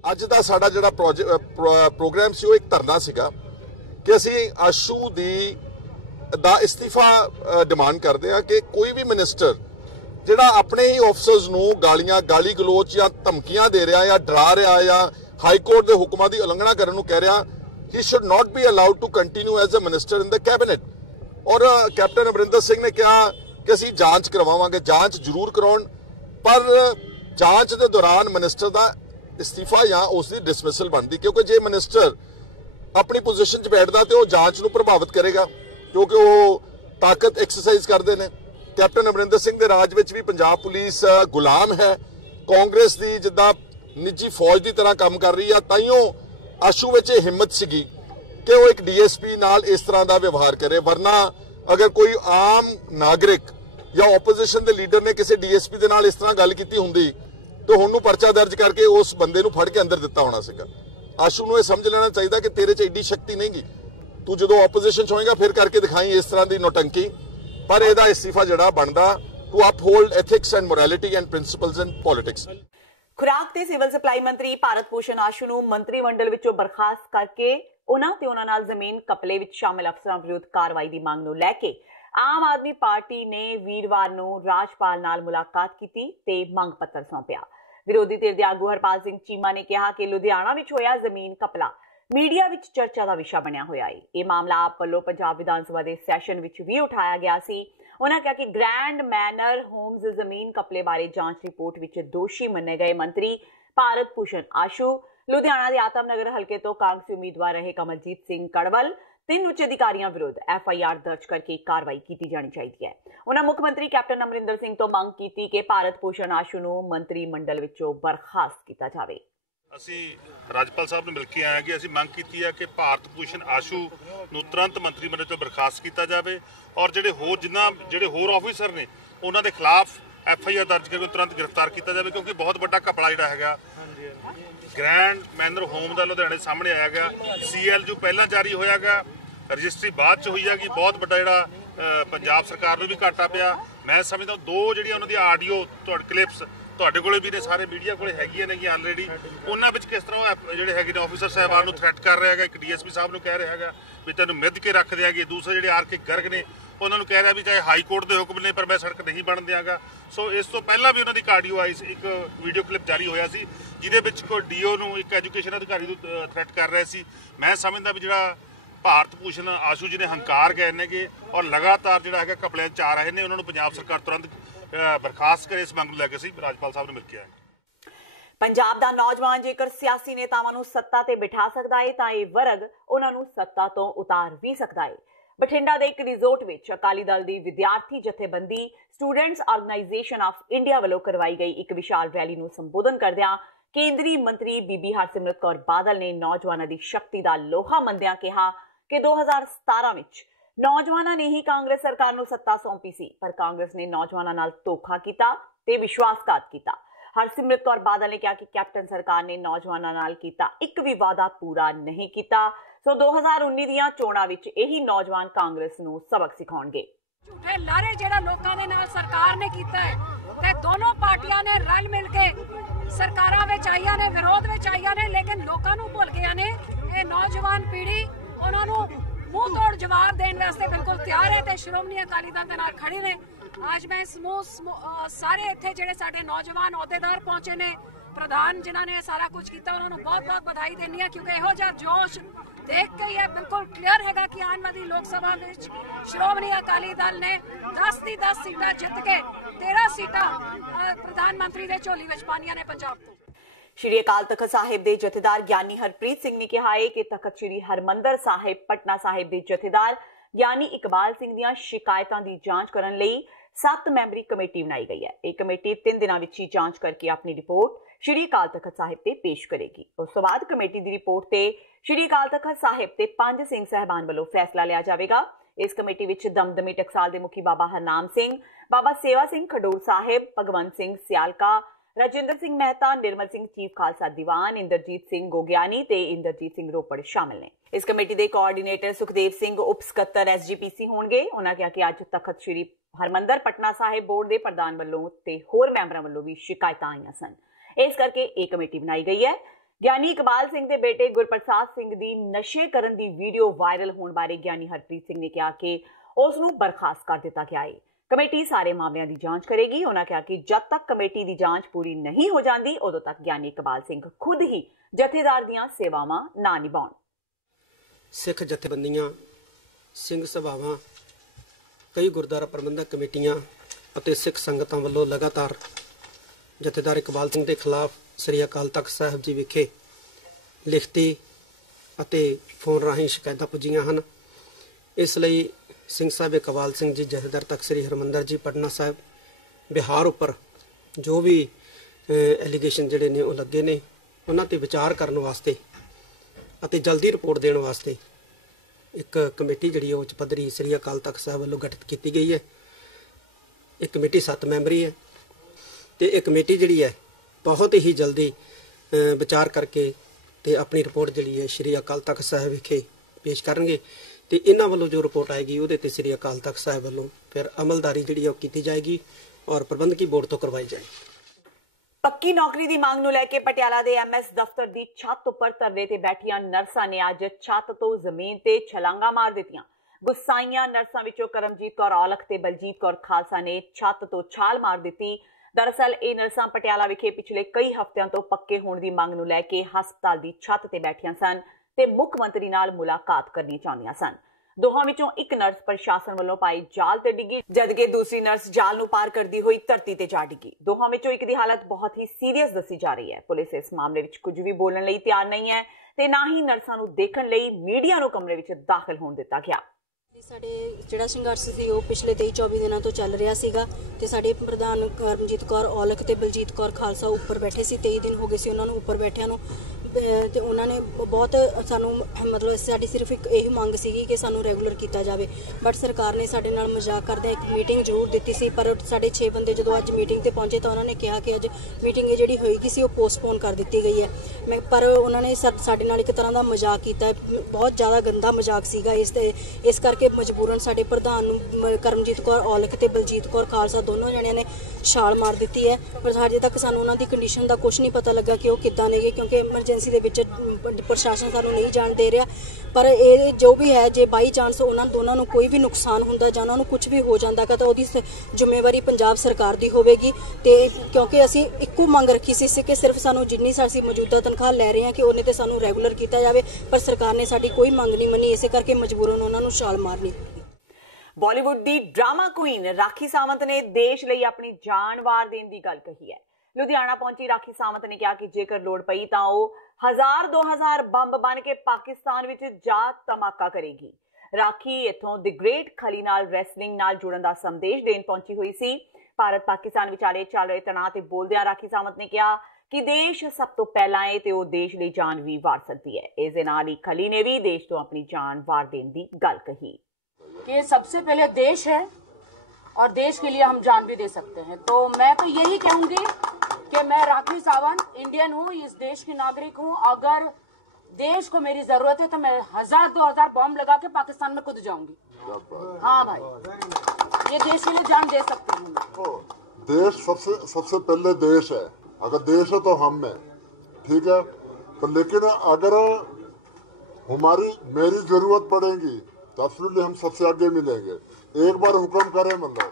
ਅੱਜ ਦਾ ਸਾਡਾ ਜਿਹੜਾ ਪ੍ਰੋਗਰਾਮ ਸੀ ਉਹ ਇੱਕ ਧਰਨਾ ਸੀਗਾ ਕਿ ਅਸੀਂ ਆਸ਼ੂ ਦਾ ਇਸਤੀਫਾ ਡਿਮਾਂਡ ਕਰਦੇ ਆ ਕਿ ਕੋਈ ਵੀ ਮਿਨਿਸਟਰ ਜਿਹੜਾ ਆਪਣੇ ਹੀ ਆਫਸਰਸ ਨੂੰ ਗਾਲੀ ਗਲੋਚ ਜਾਂ ਧਮਕੀਆਂ ਦੇ ਰਿਹਾ ਜਾਂ ਡਰਾ ਰਿਹਾ ਜਾਂ ਹਾਈ ਕੋਰਟ ਦੇ ਹੁਕਮਾਂ ਦੀ ਉਲੰਘਣਾ ਕਰਨ ਨੂੰ ਕਹਿ ਰਿਹਾ, he should not be allowed to continue as a minister in the cabinet। ਔਰ ਕੈਪਟਨ ਅਮਰਿੰਦਰ ਸਿੰਘ ਨੇ ਕਿਹਾ ਕਿ ਅਸੀਂ ਜਾਂਚ ਕਰਵਾਵਾਂਗੇ। ਜਾਂਚ ਜ਼ਰੂਰ ਕਰਾਉਣ, ਪਰ ਜਾਂਚ ਦੇ ਦੌਰਾਨ ਮਿਨਿਸਟਰ ਦਾ ਇਸਤੀਫਾ ਜਾਂ ਉਸ ਦੀ ਡਿਸਮਿਸਲ ਬਣਦੀ, ਕਿਉਂਕਿ ਜੇ ਮਿਨਿਸਟਰ ਆਪਣੀ ਪੋਜੀਸ਼ਨ 'ਚ ਬੈਠਦਾ ਤੇ ਉਹ ਜਾਂਚ ਨੂੰ ਪ੍ਰਭਾਵਿਤ ਕਰੇਗਾ, ਕਿਉਂਕਿ ਉਹ ਤਾਕਤ ਐਕਸਰਸਾਈਜ਼ ਕਰਦੇ ਨੇ। ਕੈਪਟਨ ਅਮਰਿੰਦਰ ਸਿੰਘ ਦੇ ਰਾਜ ਵਿੱਚ ਵੀ ਪੰਜਾਬ ਪੁਲਿਸ ਗੁਲਾਮ ਹੈ, ਕਾਂਗਰਸ ਦੀ ਜਿੱਦਾਂ ਨਿੱਜੀ ਫੌਜ ਦੀ ਤਰ੍ਹਾਂ ਕੰਮ ਕਰ ਰਹੀ ਆ। ਤਾਈਓ ਆਸ਼ੂ ਵਿੱਚ ਇਹ ਹਿੰਮਤ ਸੀਗੀ ਕਿ ਉਹ ਇੱਕ ਡੀਐਸਪੀ ਨਾਲ ਇਸ ਤਰ੍ਹਾਂ ਦਾ ਵਿਵਹਾਰ ਕਰੇ। ਵਰਨਾ ਅਗਰ ਕੋਈ ਆਮ ਨਾਗਰਿਕ ਜਾਂ ਆਪੋਜੀਸ਼ਨ ਦੇ ਲੀਡਰ ਨੇ ਕਿਸੇ ਡੀਐਸਪੀ ਦੇ ਨਾਲ ਇਸ ਤਰ੍ਹਾਂ ਗੱਲ ਕੀਤੀ ਹੁੰਦੀ ਤਾਂ ਹੁਣ ਨੂੰ ਪਰਚਾ ਦਰਜ ਕਰਕੇ ਉਸ ਬੰਦੇ ਨੂੰ ਫੜ ਕੇ ਅੰਦਰ ਦਿੱਤਾ ਹੋਣਾ ਸੀਗਾ। ਆਸ਼ੂ ਨੂੰ ਇਹ ਸਮਝ ਲੈਣਾ ਚਾਹੀਦਾ ਕਿ ਤੇਰੇ 'ਚ ਐਡੀ ਸ਼ਕਤੀ ਨਹੀਂਗੀ, ਤੂੰ ਜਦੋਂ ਆਪੋਜੀਸ਼ਨ 'ਚ ਹੋਏਗਾ ਫਿਰ ਕਰਕੇ ਦਿਖਾਈ ਇਸ ਤਰ੍ਹਾਂ ਦੀ ਨੋਟੰਕੀ। ਪਰ ਇਹਦਾ ਇਸਤੀਫਾ ਜਿਹੜਾ ਬਣਦਾ to uphold ethics and morality and principles in politics. ਖੁਰਾਕ ਤੇ ਸਿਵਲ ਸਪਲਾਈ ਮੰਤਰੀ ਭਾਰਤ ਭੂਸ਼ਣ ਆਸ਼ੂ ਨੂੰ ਮੰਤਰੀ ਮੰਡਲ ਵਿੱਚੋਂ ਬਰਖਾਸਤ ਕਰਕੇ ਉਹਨਾਂ ਨਾਲ ਜ਼ਮੀਨ ਕਪਲੇ ਵਿੱਚ ਸ਼ਾਮਲ ਅਫਸਰਾਂ ਵਿਰੁੱਧ ਕਾਰਵਾਈ ਦੀ ਮੰਗ ਨੂੰ ਲੈ ਕੇ ਆਮ ਆਦਮੀ ਪਾਰਟੀ ਨੇ ਵੀਰਵਾਰ ਨੂੰ ਰਾਜਪਾਲ ਨਾਲ ਮੁਲਾਕਾਤ ਕੀਤੀ ਤੇ ਮੰਗ ਪੱਤਰ ਸੌਂਪਿਆ। ਵਿਰੋਧੀ ਧਿਰ ਦੇ ਆਗੂ ਹਰਪਾਲ ਸਿੰਘ ਚੀਮਾ ਨੇ ਕਿਹਾ ਕਿ ਲੁਧਿਆਣਾ ਵਿੱਚ ਹੋਇਆ ਜ਼ਮੀਨ ਕਪਲਾ ਮੀਡੀਆ ਵਿੱਚ ਚਰਚਾ ਦਾ ਵਿਸ਼ਾ ਬਣਿਆ ਹੋਇਆ ਹੈ। ਇਹ ਮਾਮਲਾ ਆਪ ਵੱਲੋਂ ਪੰਜਾਬ ਵਿਧਾਨ ਸਭਾ ਦੇ ਸੈਸ਼ਨ ਵਿੱਚ ਵੀ ਉਠਾਇਆ ਗਿਆ ਸੀ। ਉਹਨਾਂ ਕਿਹਾ ਕਿ ਗ੍ਰੈਂਡ ਮੈਨਰ ਹੋਮਜ਼ ਜ਼ਮੀਨ ਕਪਲੇ ਬਾਰੇ ਜਾਂਚ ਰਿਪੋਰਟ ਵਿੱਚ ਦੋਸ਼ੀ ਮੰਨੇ ਗਏ ਮੰਤਰੀ ਭਾਰਤ ਭੂਸ਼ਣ ਆਸ਼ੂ, ਲੁਧਿਆਣਾ ਦੇ ਆਤਮਨਗਰ ਹਲਕੇ ਤੋਂ ਕਾਂਗਰਸੀ ਉਮੀਦਵਾਰ ਰਹੇ ਕਮਲਜੀਤ ਸਿੰਘ ਕੜਵਲ, 3 ਉੱਚ ਅਧਿਕਾਰੀਆਂ ਵਿਰੁੱਧ FIR ਦਰਜ ਕਰਕੇ ਕਾਰਵਾਈ ਕੀਤੀ ਜਾਣੀ ਚਾਹੀਦੀ ਹੈ। ਉਹਨਾਂ ਮੁੱਖ ਮੰਤਰੀ ਕੈਪਟਨ ਅਮਰਿੰਦਰ ਸਿੰਘ ਤੋਂ ਮੰਗ ਕੀਤੀ ਕਿ ਭਾਰਤ ਭੂਸ਼ਣ ਆਸ਼ੂ ਨੂੰ ਮੰਤਰੀ ਮੰਡਲ ਵਿੱਚੋਂ ਬਰਖਾਸਤ ਕੀਤਾ ਜਾਵੇ। ਅਸੀਂ ਰਾਜਪਾਲ ਸਾਹਿਬ ਨੂੰ ਮਿਲ ਕੇ ਆਏ ਕਿ ਅਸੀਂ ਮੰਗ ਕੀਤੀ ਹੈ ਕਿ ਭਾਰਤ ਭੂਸ਼ਣ ਆਸ਼ੂ ਨੂੰ ਤੁਰੰਤ ਮੰਤਰੀ ਮੰਡਲ ਤੋਂ ਬਰਖਾਸਤ ਕੀਤਾ ਜਾਵੇ ਔਰ ਜਿਹੜੇ ਹੋਰ ਆਫੀਸਰ ਨੇ ਉਹਨਾਂ ਦੇ ਖਿਲਾਫ FIR ਦਰਜ ਕਰਕੇ ਤੁਰੰਤ ਗ੍ਰਿਫਤਾਰ ਕੀਤਾ ਜਾਵੇ, ਕਿਉਂਕਿ ਬਹੁਤ ਵੱਡਾ ਘਪਲਾ ਜਿਹੜਾ ਹੈਗਾ ਗ੍ਰੈਂਡ ਮੈਨਰ ਹੋਮ ਦਾ ਲੁਧਿਆਣੇ ਸਾਹਮਣੇ ਆਇਆ ਗਿਆ। CL ਜੋ ਪਹਿਲਾਂ ਜਾਰੀ ਹੋਇਆ ਗਾ, ਰਜਿਸਟਰੀ ਬਾਅਦ ਚ ਹੋਈ ਹੈਗੀ। ਬਹੁਤ ਵੱਡਾ ਜਿਹੜਾ ਪੰਜਾਬ ਸਰਕਾਰ ਨੂੰ ਵੀ ਘਾਟਾ ਪਿਆ। ਮੈਂ ਸਮਝਦਾ 2 ਜਿਹੜੀਆਂ ਉਹਨਾਂ ਦੀਆਂ ਆਡੀਓ ਕਲਿੱਪਸ ਤੁਹਾਡੇ ਕੋਲੇ ਵੀ ਨੇ, ਸਾਰੇ ਮੀਡੀਆ ਕੋਲੇ ਹੈਗੀਆਂ ਨੇ ਆਲਰੇਡੀ। ਉਹਨਾਂ ਵਿੱਚ ਕਿਸ ਤਰ੍ਹਾਂ ਜਿਹੜੇ ਹੈਗੇ ਨੇ ਆਫੀਸਰ ਸਾਹਿਬਾਨ ਨੂੰ ਥ੍ਰੈਟ ਕਰ ਰਿਹਾ ਹੈਗਾ। ਇੱਕ DSP ਸਾਹਿਬ ਨੂੰ ਕਹਿ ਰਿਹਾ ਹੈਗਾ ਵੀ ਤੈਨੂੰ ਮਿੱਧ ਕੇ ਰੱਖ ਦਿਆਂਗੇ। ਦੂਸਰੇ ਜਿਹੜੇ RK ਗਰਗ ਨੇ ਉਹਨਾਂ ਨੂੰ ਕਹਿ ਰਿਹਾ ਵੀ ਚਾਹੇ ਹਾਈ ਕੋਰਟ ਦੇ ਹੁਕਮ ਨੇ ਪਰ ਮੈਂ ਸੜਕ ਨਹੀਂ ਬਣ ਦਿਆਂਗਾ। ਸੋ ਇਸ ਤੋਂ ਪਹਿਲਾਂ ਵੀ ਉਹਨਾਂ ਦੀ ਆਡੀਓ ਆਈ ਸੀ, ਇੱਕ ਵੀਡੀਓ ਕਲਿੱਪ ਜਾਰੀ ਹੋਇਆ ਸੀ ਜਿਹਦੇ ਵਿੱਚ ਕੋਈ DO ਨੂੰ ਇੱਕ ਐਜੂਕੇਸ਼ਨ ਅਧਿਕਾਰੀ ਨੂੰ ਥ੍ਰੈਟ ਕਰ ਰਿਹਾ ਸੀ। ਮੈਂ ਸਮਝਦਾ ਵੀ ਜਿਹੜਾ ਭਾਰਤ ਭੂਸ਼ਣ ਆਸ਼ੂ ਜੀ ਨੇ ਹੰਕਾਰ ਗਏ ਨੇਗੇ ਔਰ ਲਗਾਤਾਰ ਜਿਹੜਾ ਹੈਗਾ ਘਪਲਿਆਂ 'ਚ ਆ ਰਹੇ ਨੇ, ਉਹਨਾਂ ਨੂੰ ਪੰਜਾਬ ਸਰਕਾਰ ਤੁਰੰਤ ਬਰਖਾਸਤ ਕਰੇ। ਇਸ ਮੰਗ ਨੂੰ ਲੈ ਕੇ ਅਸੀਂ ਰਾਜਪਾਲ ਸਾਹਿਬ ਨੂੰ ਮਿਲ ਕੇ ਆਏ। ਪੰਜਾਬ ਦਾ ਨੌਜਵਾਨ ਜੇਕਰ ਸਿਆਸੀ ਨੇਤਾਵਾਂ ਨੂੰ ਸੱਤਾ ਤੇ ਬਿਠਾ ਸਕਦਾ ਹੈ ਤਾਂ ਇਹ ਵਰਗ ਉਹਨਾਂ ਨੂੰ ਸੱਤਾ ਤੋਂ ਉਤਾਰ ਵੀ ਸਕਦਾ ਹੈ। ਬਠਿੰਡਾ ਦੇ ਇੱਕ ਰਿਜ਼ੋਰਟ ਵਿੱਚ ਅਕਾਲੀ ਦਲ ਦੀ ਵਿਦਿਆਰਥੀ ਜਥੇਬੰਦੀ ਸਟੂਡੈਂਟਸ ਆਰਗੇਨਾਈਜੇਸ਼ਨ ਆਫ ਇੰਡੀਆ ਵੱਲੋਂ ਕਰਵਾਈ ਗਈ ਇੱਕ ਵਿਸ਼ਾਲ ਰੈਲੀ ਨੂੰ ਸੰਬੋਧਨ ਕਰਦਿਆਂ ਕੇਂਦਰੀ ਮੰਤਰੀ ਬੀਬੀ ਹਰਸਿਮਰਤ ਕੌਰ ਬਾਦਲ ਨੇ ਨੌਜਵਾਨਾਂ ਦੀ ਸ਼ਕਤੀ ਦਾ ਲੋਹਾ ਮੰਨਦਿਆਂ ਕਿਹਾ ਕਿ 2017 ਵਿੱਚ ਨੌਜਵਾਨਾਂ ਨੇ ਹੀ ਕਾਂਗਰਸ ਸਰਕਾਰ ਨੂੰ ਸੱਤਾ ਸੌਂਪੀ ਸੀ, ਪਰ ਕਾਂਗਰਸ ਨੇ ਨੌਜਵਾਨਾਂ ਨਾਲ ਧੋਖਾ ਕੀਤਾ ਤੇ ਵਿਸ਼ਵਾਸਘਾਤ ਕੀਤਾ। ਹਰਸਿਮਰਤ ਕੌਰ ਬਾਦਲ ਨੇ ਕਿਹਾ ਕਿ ਕੈਪਟਨ ਸਰਕਾਰ ਨੇ ਨੌਜਵਾਨਾਂ ਨਾਲ ਕੀਤਾ ਇੱਕ ਵੀ ਵਾਅਦਾ ਪੂਰਾ ਨਹੀਂ ਕੀਤਾ। ਸੋ 2019 ਦੀਆਂ ਚੋਣਾਂ ਵਿੱਚ ਇਹੀ ਨੌਜਵਾਨ ਕਾਂਗਰਸ ਨੂੰ ਸਬਕ ਸਿਖਾਉਣਗੇ। ਝੂਠੇ ਲਾਰੇ ਜਿਹੜਾ ਲੋਕਾਂ ਦੇ ਨਾਲ ਸਰਕਾਰ ਨੇ ਕੀਤਾ ਹੈ ਤੇ ਦੋਨੋਂ ਪਾਰਟੀਆਂ ਨੇ ਰਲ ਮਿਲ ਕੇ ਸਰਕਾਰਾਂ ਵਿੱਚ ਆਈਆਂ ਨੇ, ਵਿਰੋਧ ਵਿੱਚ ਆਈਆਂ ਨੇ, ਲੇਕਿਨ ਲੋਕਾਂ ਨੂੰ ਭੁੱਲ ਗਈਆਂ ਨੇ। ਇਹ ਨੌਜਵਾਨ ਪੀੜ੍ਹੀ ਉਹਨਾਂ ਨੂੰ ਮੂੰਹ ਤੋੜ ਜਵਾਬ ਦੇਣ ਵਾਸਤੇ ਬਿਲਕੁਲ ਤਿਆਰ ਹੈ ਤੇ ਸ਼੍ਰੋਮਣੀ ਅਕਾਲੀ ਦਲ ਦੇ ਨਾਲ ਖੜੀ ਨੇ। ਅੱਜ ਮੈਂ ਸਾਰੇ ਇੱਥੇ ਜਿਹੜੇ ਸਾਡੇ ਨੌਜਵਾਨ ਅਹੁਦੇਦਾਰ ਪਹੁੰਚੇ ਨੇ, ਪ੍ਰਧਾਨ ਜਿਨ੍ਹਾਂ ਨੇ ਸਾਰਾ ਕੁਝ ਕੀਤਾ, ਉਹਨਾਂ ਨੂੰ ਬਹੁਤ-ਬਹੁਤ ਵਧਾਈ ਦਿੰਦੀ ਹਾਂ, ਕਿਉਂਕਿ ਇਹੋ ਜਿਹਾ ਜੋਸ਼ ਦੇਖ ਕੇ ਇਹ ਬਿਲਕੁਲ ਕਲੀਅਰ ਹੈਗਾ ਕਿ ਆਉਣ ਵਾਲੀ ਲੋਕ ਸਭਾ ਵਿੱਚ ਸ਼੍ਰੋਮਣੀ ਅਕਾਲੀ ਦਲ ਨੇ 10 ਦੀ 10 ਸੀਟਾਂ ਜਿੱਤ ਕੇ 13 ਸੀਟਾਂ ਪ੍ਰਧਾਨ ਮੰਤਰੀ ਦੇ ਝੋਲੀ ਵਿੱਚ ਪਾਣੀਆਂ ਨੇ ਪੰਜਾਬ ਤੋਂ। ਸ਼੍ਰੀ ਅਕਾਲ ਤਖਤ ਸਾਹਿਬ ਦੇ ਜਥੇਦਾਰ ਗਿਆਨੀ ਹਰਪ੍ਰੀਤ ਸਿੰਘ ਨੇ ਕਿਹਾ ਹੈ ਕਿ ਤਖਤ ਸ਼੍ਰੀ ਹਰਮੰਦਰ ਸਾਹਿਬ ਪਟਨਾ ਸਾਹਿਬ ਦੇ ਜਥੇਦਾਰ ਗਿਆਨੀ ਇਕਬਾਲ ਸਿੰਘ ਦੀਆਂ ਸ਼ਿਕਾਇਤਾਂ ਦੀ ਜਾਂਚ ਕਰਨ ਲਈ 7 ਮੈਂਬਰੀ ਕਮੇਟੀ ਬਣਾਈ ਗਈ ਹੈ। ਇਹ ਕਮੇਟੀ 3 ਦਿਨਾਂ ਵਿੱਚ ਹੀ ਜਾਂਚ ਕਰਕੇ ਆਪਣੀ ਰਿਪੋਰਟ ਸ਼੍ਰੀ ਅਕਾਲ ਤਖਤ ਸਾਹਿਬ ਤੇ ਪੇਸ਼ ਕਰੇਗੀ। ਉਸ ਤੋਂ ਬਾਅਦ ਕਮੇਟੀ ਦੀ ਰਿਪੋਰਟ ਤੇ ਸ਼੍ਰੀ ਅਕਾਲ ਤਖਤ ਸਾਹਿਬ ਤੇ 5 ਸਿੰਘ ਸਾਹਿਬਾਨ ਵੱਲੋਂ ਫੈਸਲਾ ਲਿਆ ਜਾਵੇਗਾ। ਇਸ ਕਮੇਟੀ ਵਿੱਚ ਦਮਦਮੀ ਟਕਸਾਲ ਦੇ ਮੁਖੀ ਬਾਬਾ ਹਰਨਾਮ ਸਿੰਘ, ਬਾਬਾ ਸੇਵਾ ਸਿੰਘ ਖਡੂਰ ਸਾਹਿਬ, ਭਗਵੰਤ ਸਿੰਘ ਸਿਆਲਕਾ, ਰਾਜਿੰਦਰ ਸਿੰਘ ਮਹਿਤਾ, ਨਿਰਮਲ ਸਿੰਘ ਚੀਫ ਖਾਲਸਾ ਦੀਵਾਨ, ਇੰਦਰਜੀਤ ਸਿੰਘ ਗੋਗਿਆਨੀ ਤੇ ਇੰਦਰਜੀਤ ਸਿੰਘ ਰੋਪੜ ਸ਼ਾਮਿਲ ਨੇ। ਇਸ ਕਮੇਟੀ ਦੇ ਕੋਆਰਡੀਨੇਟਰ ਸੁਖਦੇਵ ਸਿੰਘ ਉਪ ਸਕੱਤਰ SGPC ਹੋਣਗੇ। ਉਹਨਾਂ ਕਿਹਾ ਕਿ ਅੱਜ ਤਖਤ ਸ਼੍ਰੀ ਹਰਮੰਦਰ ਪਟਨਾ ਸਾਹਿਬ ਬੋਰਡ ਦੇ ਪ੍ਰਧਾਨ ਵੱਲੋਂ ਤੇ ਹੋਰ ਮੈਂਬਰਾਂ ਵੱਲੋਂ ਵੀ ਸ਼ਿਕਾਇਤਾਂ ਆਈਆਂ ਸਨ, ਇਸ ਕਰਕੇ ਇਹ ਕਮੇਟੀ ਬਣਾਈ ਗਈ ਹੈ। ਗਿਆਨੀ ਇਕਬਾਲ ਸਿੰਘ ਦੇ ਬੇਟੇ ਗੁਰਪ੍ਰਸਾਦ ਸਿੰਘ ਦੀ ਨਸ਼ੇ ਕਰਨ ਦੀ ਵੀਡੀਓ ਵਾਇਰਲ ਹੋਣ ਬਾਰੇ ਗਿਆਨੀ ਹਰਪ੍ਰੀਤ ਸਿੰਘ ਨੇ ਕਿਹਾ ਕਿ ਉਸ ਨੂੰ ਬਰਖਾਸਤ ਕਰ ਦਿੱਤਾ ਗਿਆ ਹੈ। ਕਮੇਟੀ ਸਾਰੇ ਮਾਮਲਿਆਂ ਦੀ ਜਾਂਚ ਕਰੇਗੀ। ਉਹਨਾਂ ਕਿਹਾ ਕਿ ਜਦ ਤੱਕ ਕਮੇਟੀ ਦੀ ਜਾਂਚ ਪੂਰੀ ਨਹੀਂ ਹੋ ਜਾਂਦੀ ਉਦੋਂ ਤੱਕ ਗਿਆਨੀ ਇਕਬਾਲ ਸਿੰਘ ਖੁਦ ਹੀ ਜਥੇਦਾਰ ਦੀਆਂ ਸੇਵਾਵਾਂ ਨਾ ਨਿਭਾਉਣ। ਸਿੱਖ ਜਥੇਬੰਦੀਆਂ, ਸਿੰਘ ਸਭਾਵਾਂ, ਕਈ ਗੁਰਦੁਆਰਾ ਪ੍ਰਬੰਧਕ ਕਮੇਟੀਆਂ ਅਤੇ ਸਿੱਖ ਸੰਗਤਾਂ ਵੱਲੋਂ ਲਗਾਤਾਰ ਜਥੇਦਾਰ ਇਕਬਾਲ ਸਿੰਘ ਦੇ ਖਿਲਾਫ ਸ੍ਰੀ ਅਕਾਲ ਤਖਤ ਸਾਹਿਬ ਜੀ ਵਿਖੇ ਲਿਖਤੀ ਅਤੇ ਫੋਨ ਰਾਹੀਂ ਸ਼ਿਕਾਇਤਾਂ ਪੁੱਜੀਆਂ ਹਨ। ਇਸ ਲਈ ਸਿੰਘ ਸਾਹਿਬ ਇਕਬਾਲ ਸਿੰਘ ਜੀ ਜਥੇਦਾਰ ਤਖਤ ਸ੍ਰੀ ਹਰਿਮੰਦਰ ਜੀ ਪਟਨਾ ਸਾਹਿਬ ਬਿਹਾਰ ਉੱਪਰ ਜੋ ਵੀ ਐਲੀਗੇਸ਼ਨ ਜਿਹੜੇ ਨੇ ਉਹ ਲੱਗੇ ਨੇ, ਉਹਨਾਂ ਤੇ ਵਿਚਾਰ ਕਰਨ ਵਾਸਤੇ ਅਤੇ ਜਲਦੀ ਰਿਪੋਰਟ ਦੇਣ ਵਾਸਤੇ ਇੱਕ ਕਮੇਟੀ ਜਿਹੜੀ ਉੱਚ ਪੱਧਰੀ ਸ੍ਰੀ ਅਕਾਲ ਤਖਤ ਸਾਹਿਬ ਵੱਲੋਂ ਗਠਿਤ ਕੀਤੀ ਗਈ ਹੈ। ਇਹ ਕਮੇਟੀ 7 ਮੈਂਬਰੀ ਹੈ ਤੇ ਇਹ ਕਮੇਟੀ ਜਿਹੜੀ ਹੈ ਬਹੁਤ ਹੀ ਜਲਦੀ ਵਿਚਾਰ ਕਰਕੇ ਤੇ ਆਪਣੀ ਰਿਪੋਰਟ ਜਿਹੜੀ ਹੈ ਸ੍ਰੀ ਅਕਾਲ ਤਖਤ ਸਾਹਿਬ ਵਿਖੇ ਪੇਸ਼ ਕਰਨਗੇ ਤੇ ਇਹਨਾਂ ਵੱਲੋਂ ਜੋ ਰਿਪੋਰਟ ਆਏਗੀ ਉਹਦੇ ਤੇ ਸ੍ਰੀ ਅਕਾਲ ਤਖਤ ਸਾਹਿਬ ਵੱਲੋਂ ਫਿਰ ਅਮਲਦਾਰੀ ਜਿਹੜੀ ਉਹ ਕੀਤੀ ਜਾਏਗੀ ਔਰ ਪ੍ਰਬੰਧਕੀ ਬੋਰਡ ਤੋਂ ਕਰਵਾਈ ਜਾਏਗੀ। ਪੱਕੀ ਨੌਕਰੀ ਦੀ ਮੰਗ ਨੂੰ ਲੈ ਕੇ ਪਟਿਆਲਾ ਦੇ MS ਦਫ਼ਤਰ ਦੀ ਛੱਤ ਉੱਪਰ ਧਰਨੇ ਤੇ ਬੈਠੀਆਂ ਨਰਸਾਂ ਨੇ ਅੱਜ ਛੱਤ ਤੋਂ ਜ਼ਮੀਨ ਤੇ ਛਲਾਂਗਾ ਮਾਰ ਦਿੱਤੀਆਂ। ਗੁੱਸਾਈਆਂ ਨਰਸਾਂ ਵਿੱਚੋਂ ਕਰਮਜੀਤ ਕੌਰ ਔਲਖ ਤੇ ਬਲਜੀਤ ਕੌਰ ਖਾਲਸਾ ਨੇ ਛੱਤ ਤੋਂ ਛਾਲ ਮਾਰ ਦਿੱਤੀ। ਦਰਅਸਲ ਇਹ ਨਰਸਾਂ ਪਟਿਆਲਾ ਵਿਖੇ ਪਿਛਲੇ ਕਈ ਹਫ਼ਤਿਆਂ ਤੋਂ ਪੱਕੇ ਹੋਣ ਦੀ ਮੰਗ ਨੂੰ ਲੈ ਕੇ ਹਸਪਤਾਲ ਦੀ ਛੱਤ ਤੇ ਬੈਠੀਆਂ ਸਨ ਤੇ ਮੁੱਖ ਮੰਤਰੀ ਨਾਲ ਮੁਲਾਕਾਤ ਕਰਨੀ ਚਾਹੁੰਦੀਆਂ ਸਨ। ਦੋਹਾਂ ਵਿੱਚੋਂ ਇੱਕ ਨਰਸ ਪ੍ਰਸ਼ਾਸਨ ਵੱਲੋਂ ਪਾਈ ਜਾਲ ਤੇ ਡਿੱਗੀ, ਜਦਕਿ ਦੂਸਰੀ ਨਰਸ ਜਾਲ ਨੂੰ ਪਾਰ ਕਰਦੀ ਹੋਈ ਧਰਤੀ ਤੇ ਜਾ ਡਿੱਗੀ। ਦੋਹਾਂ ਵਿੱਚੋਂ ਇੱਕ ਦੀ ਹਾਲਤ ਬਹੁਤ ਹੀ ਸੀਰੀਅਸ ਦੱਸੀ ਜਾ ਰਹੀ ਹੈ। ਪੁਲਿਸ ਇਸ ਮਾਮਲੇ ਵਿੱਚ ਕੁਝ ਵੀ ਬੋਲਣ ਲਈ ਤਿਆਰ ਨਹੀਂ ਹੈ ਤੇ ਨਾ ਹੀ ਨਰਸਾਂ ਨੂੰ ਦੇਖਣ ਲਈ ਮੀਡੀਆ ਨੂੰ ਕਮਰੇ ਵਿੱਚ ਦਾਖਲ ਹੋਣ ਦਿੱਤਾ ਗਿਆ। ਸਾਡੇ ਜਿਹੜਾ ਸੰਘਰਸ਼ ਸੀ ਉਹ ਪਿਛਲੇ 23-24 ਦਿਨਾਂ ਤੋਂ ਚੱਲ ਰਿਹਾ ਸੀਗਾ ਤੇ ਸਾਡੇ ਪ੍ਰਧਾਨ ਕਰਮਜੀਤ ਕੌਰ ਔਲਖ ਤੇ ਬਲਜੀਤ ਕੌਰ ਖਾਲਸਾ ਉੱਪਰ ਬੈਠੇ ਸੀ। 23 ਦਿਨ ਹੋ ਗਏ ਸੀ ਉਹਨਾਂ ਨੂੰ ਉੱਪਰ ਬੈਠਿਆਂ ਨੂੰ ਤੇ ਉਹਨਾਂ ਨੇ ਬਹੁਤ ਸਾਨੂੰ ਮਤਲਬ ਸਾਡੀ ਸਿਰਫ ਇੱਕ ਇਹੀ ਮੰਗ ਸੀਗੀ ਕਿ ਸਾਨੂੰ ਰੈਗੂਲਰ ਕੀਤਾ ਜਾਵੇ, ਬਟ ਸਰਕਾਰ ਨੇ ਸਾਡੇ ਨਾਲ ਮਜ਼ਾਕ ਕਰਦਿਆਂ ਇੱਕ ਮੀਟਿੰਗ ਜ਼ਰੂਰ ਦਿੱਤੀ ਸੀ। ਪਰ ਸਾਡੇ 6 ਬੰਦੇ ਜਦੋਂ ਅੱਜ ਮੀਟਿੰਗ ਤੇ ਪਹੁੰਚੇ ਤਾਂ ਉਹਨਾਂ ਨੇ ਕਿਹਾ ਕਿ ਅੱਜ ਮੀਟਿੰਗ ਜਿਹੜੀ ਹੋਏਗੀ ਸੀ ਉਹ ਪੋਸਟਪੋਨ ਕਰ ਦਿੱਤੀ ਗਈ ਹੈ। ਪਰ ਉਹਨਾਂ ਨੇ ਸਾਡੇ ਨਾਲ ਇੱਕ ਤਰ੍ਹਾਂ ਦਾ ਮਜ਼ਾਕ ਕੀਤਾ, ਬਹੁਤ ਜ਼ਿਆਦਾ ਗੰਦਾ ਮਜ਼ਾਕ ਸੀਗਾ। ਇਸ ਕਰਕੇ ਮਜਬੂਰਨ ਸਾਡੇ ਪ੍ਰਧਾਨ ਨੂੰ ਕਰਮਜੀਤ ਕੌਰ ਔਲਖ ਤੇ ਬਲਜੀਤ ਕੌਰ ਖਾਲਸਾ ਦੋਨੋਂ ਜਣਿਆਂ ਨੇ ਛਾਲ ਮਾਰ ਦਿੱਤੀ ਹੈ। ਪਰ ਹਜੇ ਤੱਕ ਸਾਨੂੰ ਉਹਨਾਂ ਦੀ ਕੰਡੀਸ਼ਨ ਦਾ ਕੁਝ ਨਹੀਂ ਪਤਾ ਲੱਗਾ ਕਿ ਉਹ ਕਿੱਦਾਂ ਨੇਗੇ, ਕਿਉਂਕਿ ਐਮਰਜੈਂਸੀ ਦੇ ਵਿੱਚ ਪ੍ਰਸ਼ਾਸਨ ਸਾਨੂੰ ਨਹੀਂ ਜਾਣ ਦੇ ਰਿਹਾ। ਪਰ ਇਹ ਜੋ ਵੀ ਹੈ, ਜੇ ਬਾਈ ਚਾਂਸ ਉਹਨਾਂ ਦੋਨਾਂ ਨੂੰ ਕੋਈ ਵੀ ਨੁਕਸਾਨ ਹੁੰਦਾ ਜਾਂ ਉਹਨਾਂ ਨੂੰ ਕੁਝ ਵੀ ਹੋ ਜਾਂਦਾ ਤਾਂ ਉਹਦੀ ਜ਼ਿੰਮੇਵਾਰੀ ਪੰਜਾਬ ਸਰਕਾਰ ਦੀ ਹੋਵੇਗੀ। ਤੇ ਕਿਉਂਕਿ ਅਸੀਂ ਇੱਕੋ ਮੰਗ ਰੱਖੀ ਸੀ ਕਿ ਸਿਰਫ ਸਾਨੂੰ ਜਿੰਨੀ ਅਸੀਂ ਮੌਜੂਦਾ ਤਨਖਾਹ ਲੈ ਰਹੇ ਹਾਂ ਕਿ ਉਹਨੇ ਤੇ ਸਾਨੂੰ ਰੈਗੂਲਰ ਕੀਤਾ ਜਾਵੇ, ਪਰ ਸਰਕਾਰ ਨੇ ਸਾਡੀ ਕੋਈ ਮੰਗ ਨਹੀਂ ਮੰਨੀ। ਇਸੇ ਕਰਕੇ ਮਜਬੂਰਨ ਉਹਨਾਂ ਨੂੰ ਛਾਲ ਮਾਰਨੀ। ਬਾਲੀਵੁੱਡ ਦੀ ਡਰਾਮਾ ਕੁਈਨ ਰਾਖੀ ਸਾਵੰਤ ਨੇ ਦੇਸ਼ ਲਈ ਆਪਣੀ ਜਾਨ ਵਾਰ ਦੇਣ ਦੀ ਗੱਲ ਕਹੀ ਹੈ। ਲੁਧਿਆਣਾ ਪਹੁੰਚੀ ਰਾਖੀ ਸਾਵੰਤ ਨੇ ਕਿਹਾ ਕਿ ਜੇਕਰ ਲੋੜ ਪਈ ਤਾਂ ਉਹ 1000-2000 ਬੰਬ ਬਣ ਕੇ ਪਾਕਿਸਤਾਨ ਵਿੱਚ ਜਾ ਧਮਾਕਾ ਕਰੇਗੀ। ਰਾਖੀ ਇੱਥੋਂ ਦੀ ਗ੍ਰੇਟ ਖਲੀ ਨਾਲ ਰੈਸਲਿੰਗ ਨਾਲ ਜੁੜਨ ਦਾ ਸੰਦੇਸ਼ ਦੇਣ ਪਹੁੰਚੀ ਹੋਈ ਸੀ। ਭਾਰਤ ਪਾਕਿਸਤਾਨ ਵਿਚਾਲੇ ਚੱਲ ਰਹੇ ਤਣਾਅ ਤੇ ਬੋਲਦਿਆਂ ਰਾਖੀ ਸਾਵੰਤ ਨੇ ਕਿਹਾ ਕਿ ਦੇਸ਼ ਸਭ ਤੋਂ ਪਹਿਲਾਂ ਹੈ ਤੇ ਉਹ ਦੇਸ਼ ਲਈ ਜਾਨ ਵੀ ਵਾਰ ਸਕਦੀ ਹੈ। ਇਸ ਦੇ ਨਾਲ ਹੀ ਖਲੀ ਨੇ ਵੀ ਦੇਸ਼ ਤੋਂ ਆਪਣੀ ਜਾਨ ਵਾਰ ਦੇਣ ਦੀ ਗੱਲ ਕਹੀ कि सबसे पहले देश है और देश के लिए हम जान भी दे सकते हैं। तो मैं तो यही कहूंगी कि मैं राखी सावंत इंडियन हूँ, इस देश की नागरिक हूँ। अगर देश को मेरी जरूरत है तो मैं 1000-2000 बॉम्ब लगा के पाकिस्तान में कूद जाऊंगी। हाँ भाई, ये देश के लिए जान दे सकते हैं। देश सबसे पहले देश है। अगर देश है तो हम है, ठीक है। तो लेकिन अगर मेरी जरूरत पड़ेगी तो एब्सोल्युटली हम सबसे आगे मिलेंगे। एक बार हुक्म करें मतलब।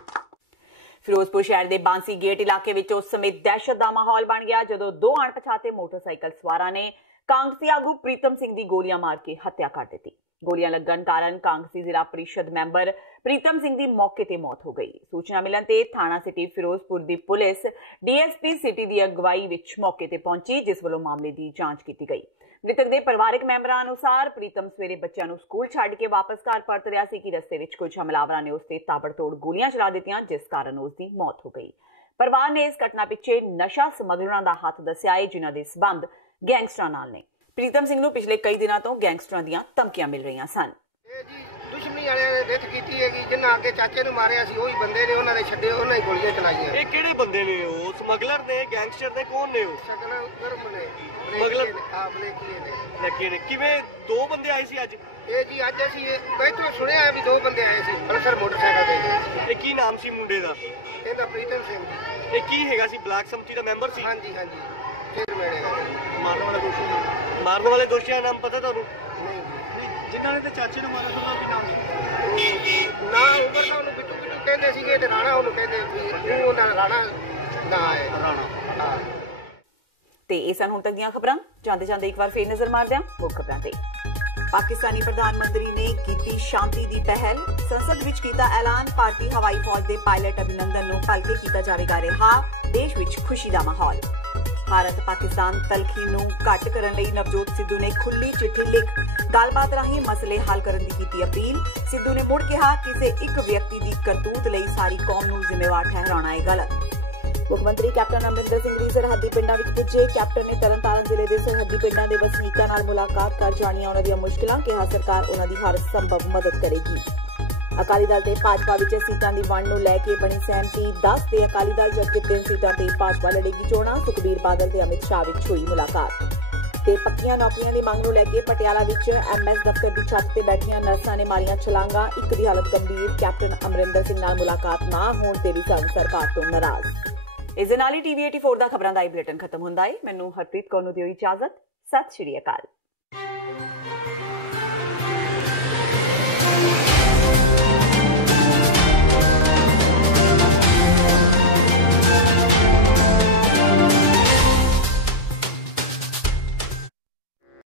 ਫਿਰੋਜ਼ਪੁਰ ਸ਼ਹਿਰ ਦੇ ਬਾਂਸੀ ਗੇਟ ਇਲਾਕੇ ਵਿੱਚ ਉਸ ਸਮੇਂ ਦਹਿਸ਼ਤ ਦਾ ਮਾਹੌਲ ਬਣ ਗਿਆ ਜਦੋਂ ਦੋ ਅਣਪਛਾਤੇ ਮੋਟਰਸਾਈਕਲ ਸਵਾਰਾਂ ਨੇ ਕਾਂਗਰਸੀ ਆਗੂ ਪ੍ਰੀਤਮ ਸਿੰਘ ਦੀ ਗੋਲੀਆਂ ਮਾਰ ਕੇ ਹੱਤਿਆ ਕਰ ਦਿੱਤੀ। ਗੋਲੀਆਂ ਲੱਗਣ ਕਾਰਨ ਕਾਂਗਰਸੀ ਜ਼ਿਲ੍ਹਾ ਪ੍ਰੀਸ਼ਦ ਮੈਂਬਰ ਪ੍ਰੀਤਮ ਸਿੰਘ ਦੀ ਮੌਕੇ ਤੇ ਮੌਤ ਹੋ ਗਈ। ਸੂਚਨਾ ਮਿਲਣ ਤੇ ਥਾਣਾ ਸਿਟੀ ਫਿਰੋਜ਼ਪੁਰ ਦੀ ਪੁਲਿਸ ਡੀਐਸਪੀ ਸਿਟੀ ਦੀ ਅਗਵਾਈ ਵਿੱਚ ਮੌਕੇ ਤੇ ਪਹੁੰਚੀ, ਜਿਸ ਵੱਲੋਂ ਮਾਮਲੇ ਦੀ ਜਾਂਚ ਕੀਤੀ ਗਈ। ਮ੍ਰਿਤਕ ਦੇ ਪਰਿਵਾਰਕ ਮੈਂਬਰਾਂ ਅਨੁਸਾਰ ਪ੍ਰੀਤਮ ਸਵੇਰੇ ਬੱਚਿਆਂ ਨੂੰ ਸਕੂਲ ਛੱਡ ਕੇ ਵਾਪਸ ਘਰ ਪਰਤ ਰਿਹਾ ਸੀ ਕਿ ਰਸਤੇ ਵਿੱਚ ਕੁਝ ਹਮਲਾਵਰਾਂ ਨੇ ਉਸ ਤੇ ਤਾਬੜਤੋੜ ਗੋਲੀਆਂ ਚਲਾ ਦਿੱਤੀਆਂ, ਜਿਸ ਕਾਰਨ ਉਸ ਦੀ ਮੌਤ ਹੋ ਗਈ। ਪਰਿਵਾਰ ਨੇ ਇਸ ਘਟਨਾ ਪਿੱਛੇ ਨਸ਼ਾ ਸਮਗਲਰਾਂ ਦਾ ਹੱਥ ਦੱਸਿਆ ਹੈ, ਜਿਨ੍ਹਾਂ ਦੇ ਸਬੰਧ ਗੈਂਗਸਟਰਾਂ ਨਾਲ ਨੇ। ਪ੍ਰੀਤਮ ਸਿੰਘ ਨੂੰ ਪਿਛਲੇ ਕਈ ਦਿਨਾਂ ਤੋਂ ਗੈਂਗਸਟਰਾਂ ਦੀਆਂ ਧਮਕੀਆਂ ਮਿਲ ਰਹੀਆਂ ਸਨ। ਦੁਸ਼ਮਣੀ ਵਾਲਿਆਂ ਨੇ ਡੈਥ ਕੀਤੀ ਹੈਗੀ, ਜਿਨ੍ਹਾਂ ਅੱਗੇ ਚਾਚੇ ਨੂੰ ਮਾਰਿਆ ਸੀ ਉਹੀ ਬੰਦੇ ਨੇ, ਉਹਨਾਂ ਦੇ ਛੱਡੇ, ਉਹਨਾਂ ਹੀ ਗੋਲੀਆਂ ਚਲਾਈਆਂ। ਇਹ ਕਿਹੜੇ ਬੰਦੇ ਨੇ? ਉਹ ਸਮਗਲਰ ਨੇ, ਗੈਂਗਸਟਰ ਨੇ, ਕੌਣ ਨੇ ਉਹ? ਸਮਗਲਰ ਲੱਗੇ ਨੇ। ਕਿਵੇਂ ਦੋ ਬੰਦੇ ਆਏ ਸੀ ਅੱਜ? ਇਹ ਜੀ ਅੱਜ ਅਸੀਂ ਬੈਠੋ ਸੁਣਿਆ ਵੀ ਦੋ ਬੰਦੇ ਆਏ ਸੀ ਪਲਸਰ ਮੋਟਰਸਾਈਕਲ ਤੇ। ਇਹ ਕੀ ਨਾਮ ਸੀ ਮੁੰਡੇ ਦਾ? ਇਹਦਾ ਪ੍ਰੀਤਮ ਸਿੰਘ ਜੀ। ਇਹ ਕੀ ਹੈਗਾ ਸੀ? ਬਲਾਕ ਸਮਿਤੀ ਦਾ ਮੈਂਬਰ ਸੀ? ਹਾਂਜੀ ਹਾਂਜੀ। ਫਿਰ ਮਾਰਨ ਵਾਲੇ ਦੋਸ਼ੀਆਂ ਦਾ ਨਾਮ ਪਤਾ ਤੁਹਾਨੂੰ? ਜਿਨ੍ਹਾਂ ਨੇ ਤੇ ਚਾਚੇ ਨੂੰ ਮਾਰਿਆ ਉਹਦਾ ਕੀ ਨਾਮ ਹੈ? ਨਾ ਉਮਰ ਦਾ ਉਹਨੂੰ ਬਿੱਟੂ ਕਹਿੰਦੇ ਸੀਗੇ ਤੇ ਰਾਣਾ ਉਹਨੂੰ ਕਹਿੰਦੇ ਵੀ ਉਹਨਾਂ ਰਾਣਾ ਨਾ ਹੈ ਰਾਣਾ। ਹਾਂ। ਤੇ ਇਹ ਸਨ ਹੁਣ ਤੱਕ ਦੀਆਂ ਖਬਰਾਂ। ਜਾਂਦੇ ਜਾਂਦੇ ਇੱਕ ਵਾਰ ਫੇਰ ਨਜ਼ਰ ਮਾਰਦੇ ਹਾਂ ਮੁੱਖ ਖਬਰਾਂ ਤੇ। ਪਾਕਿਸਤਾਨੀ ਪ੍ਰਧਾਨ ਮੰਤਰੀ ਨੇ ਕੀਤੀ ਸ਼ਾਂਤੀ ਦੀ ਪਹਿਲ। ਸੰਸਦ ਵਿੱਚ ਕੀਤਾ ਐਲਾਨ, ਭਾਰਤੀ ਹਵਾਈ ਫੌਜ ਦੇ ਪਾਇਲਟ ਅਭਿਨੰਦਨ ਨੂੰ ਭਲਕੇ ਕੀਤਾ ਜਾਵੇਗਾ ਰਿਹਾ। ਦੇਸ਼ ਵਿੱਚ ਖੁਸ਼ੀ ਦਾ ਮਾਹੌਲ। ਭਾਰਤ ਪਾਕਿਸਤਾਨ ਤਲਖੀ ਨੂੰ ਘੱਟ ਕਰਨ ਲਈ ਨਵਜੋਤ ਸਿੱਧੂ ਨੇ ਖੁੱਲੀ ਚਿੱਠੀ ਲਿਖ ਗੱਲਬਾਤ ਰਾਹੀਂ ਮਸਲੇ ਹੱਲ ਕਰਨ ਦੀ ਕੀਤੀ ਅਪੀਲ। ਸਿੱਧੂ ਨੇ ਮੁੜ ਕਿਹਾ ਕਿਸੇ ਇੱਕ ਵਿਅਕਤੀ ਦੀ ਕਰਤੂਤ ਲਈ ਸਾਰੀ ਕੌਮ ਨੂੰ ਜ਼ਿੰਮੇਵਾਰ ਠਹਿਰਾਉਣਾ ਹੈ ਗਲਤ। ਮੁੱਖ ਮੰਤਰੀ ਕੈਪਟਨ ਅਮਰਿੰਦਰ ਸਿੰਘ ਵੀ ਸਰਹੱਦੀ ਪਿੰਡਾਂ ਵਿੱਚ ਪੁੱਜੇ। ਕੈਪਟਨ ਨੇ ਤਰਨਤਾਰਨ ਜ਼ਿਲ੍ਹੇ ਦੇ ਸਰਹੱਦੀ ਪਿੰਡਾਂ ਦੇ ਵਸਨੀਕਾਂ ਨਾਲ ਮੁਲਾਕਾਤ ਕਰ ਜਾਣੀਆਂ ਉਹਨਾਂ ਦੀਆਂ ਮੁਸ਼ਕਿਲਾਂ, ਕਿਹਾ ਸਰਕਾਰ ਉਹਨਾਂ ਦੀ ਹਰ ਸੰਭਵ ਮਦਦ ਕਰੇਗੀ। ਅਕਾਲੀ ਦਲ ਤੇ ਭਾਜਪਾ ਵਿੱਚ ਸੀਟਾਂ ਦੀ ਵੰਡ ਨੂੰ ਲੈ ਕੇ ਬਣੀ ਸਹਿਮਤੀ। 10 ਤੇ ਅਕਾਲੀ ਦਲ ਜਦਕਿ 3 ਸੀਟਾਂ ਤੇ ਭਾਜਪਾ ਲੜੇਗੀ ਚੋਣਾਂ। ਸੁਖਬੀਰ ਬਾਦਲ ਤੇ ਅਮਿਤ ਸ਼ਾਹ ਵਿੱਚ ਹੋਈ ਮੁਲਾਕਾਤ। ਤੇ ਪੱਕੀਆਂ ਨੌਕਰੀਆਂ ਦੀ ਮੰਗ ਨੂੰ ਲੈ ਕੇ ਪਟਿਆਲਾ ਵਿੱਚ ਐਮਐਸ ਦਫ਼ਤਰ ਦੀ ਛੱਤ ਤੇ ਬੈਠੀਆਂ ਨਰਸਾਂ ਨੇ ਮਾਰੀਆਂ ਛਲਾਂਗਾਂ। ਇੱਕ ਦੀ ਹਾਲਤ ਗੰਭੀਰ। ਕੈਪਟਨ ਅਮਰਿੰਦਰ ਸਿੰਘ ਨਾਲ ਮੁਲਾਕਾਤ ਨਾ ਹੋਣ ਤੇ ਵੀ ਸਰਕਾਰ ਤੋਂ ਨਾਰਾਜ਼। ਇਸ ਦੇ ਨਾਲ ਹੀ TV 84 ਦਾ ਖਬਰਾਂ ਦਾ ਇਹ ਬੁਲੇਟਿਨ ਖਤਮ ਹੁੰਦਾ ਹੈ। ਮੈਨੂੰ ਹਰਪ੍ਰੀਤ ਕੌਰ ਨੂੰ ਦਿਓ ਇਜਾਜ਼ਤ। ਸਤਿ ਸ਼੍ਰੀ ਅਕਾਲ।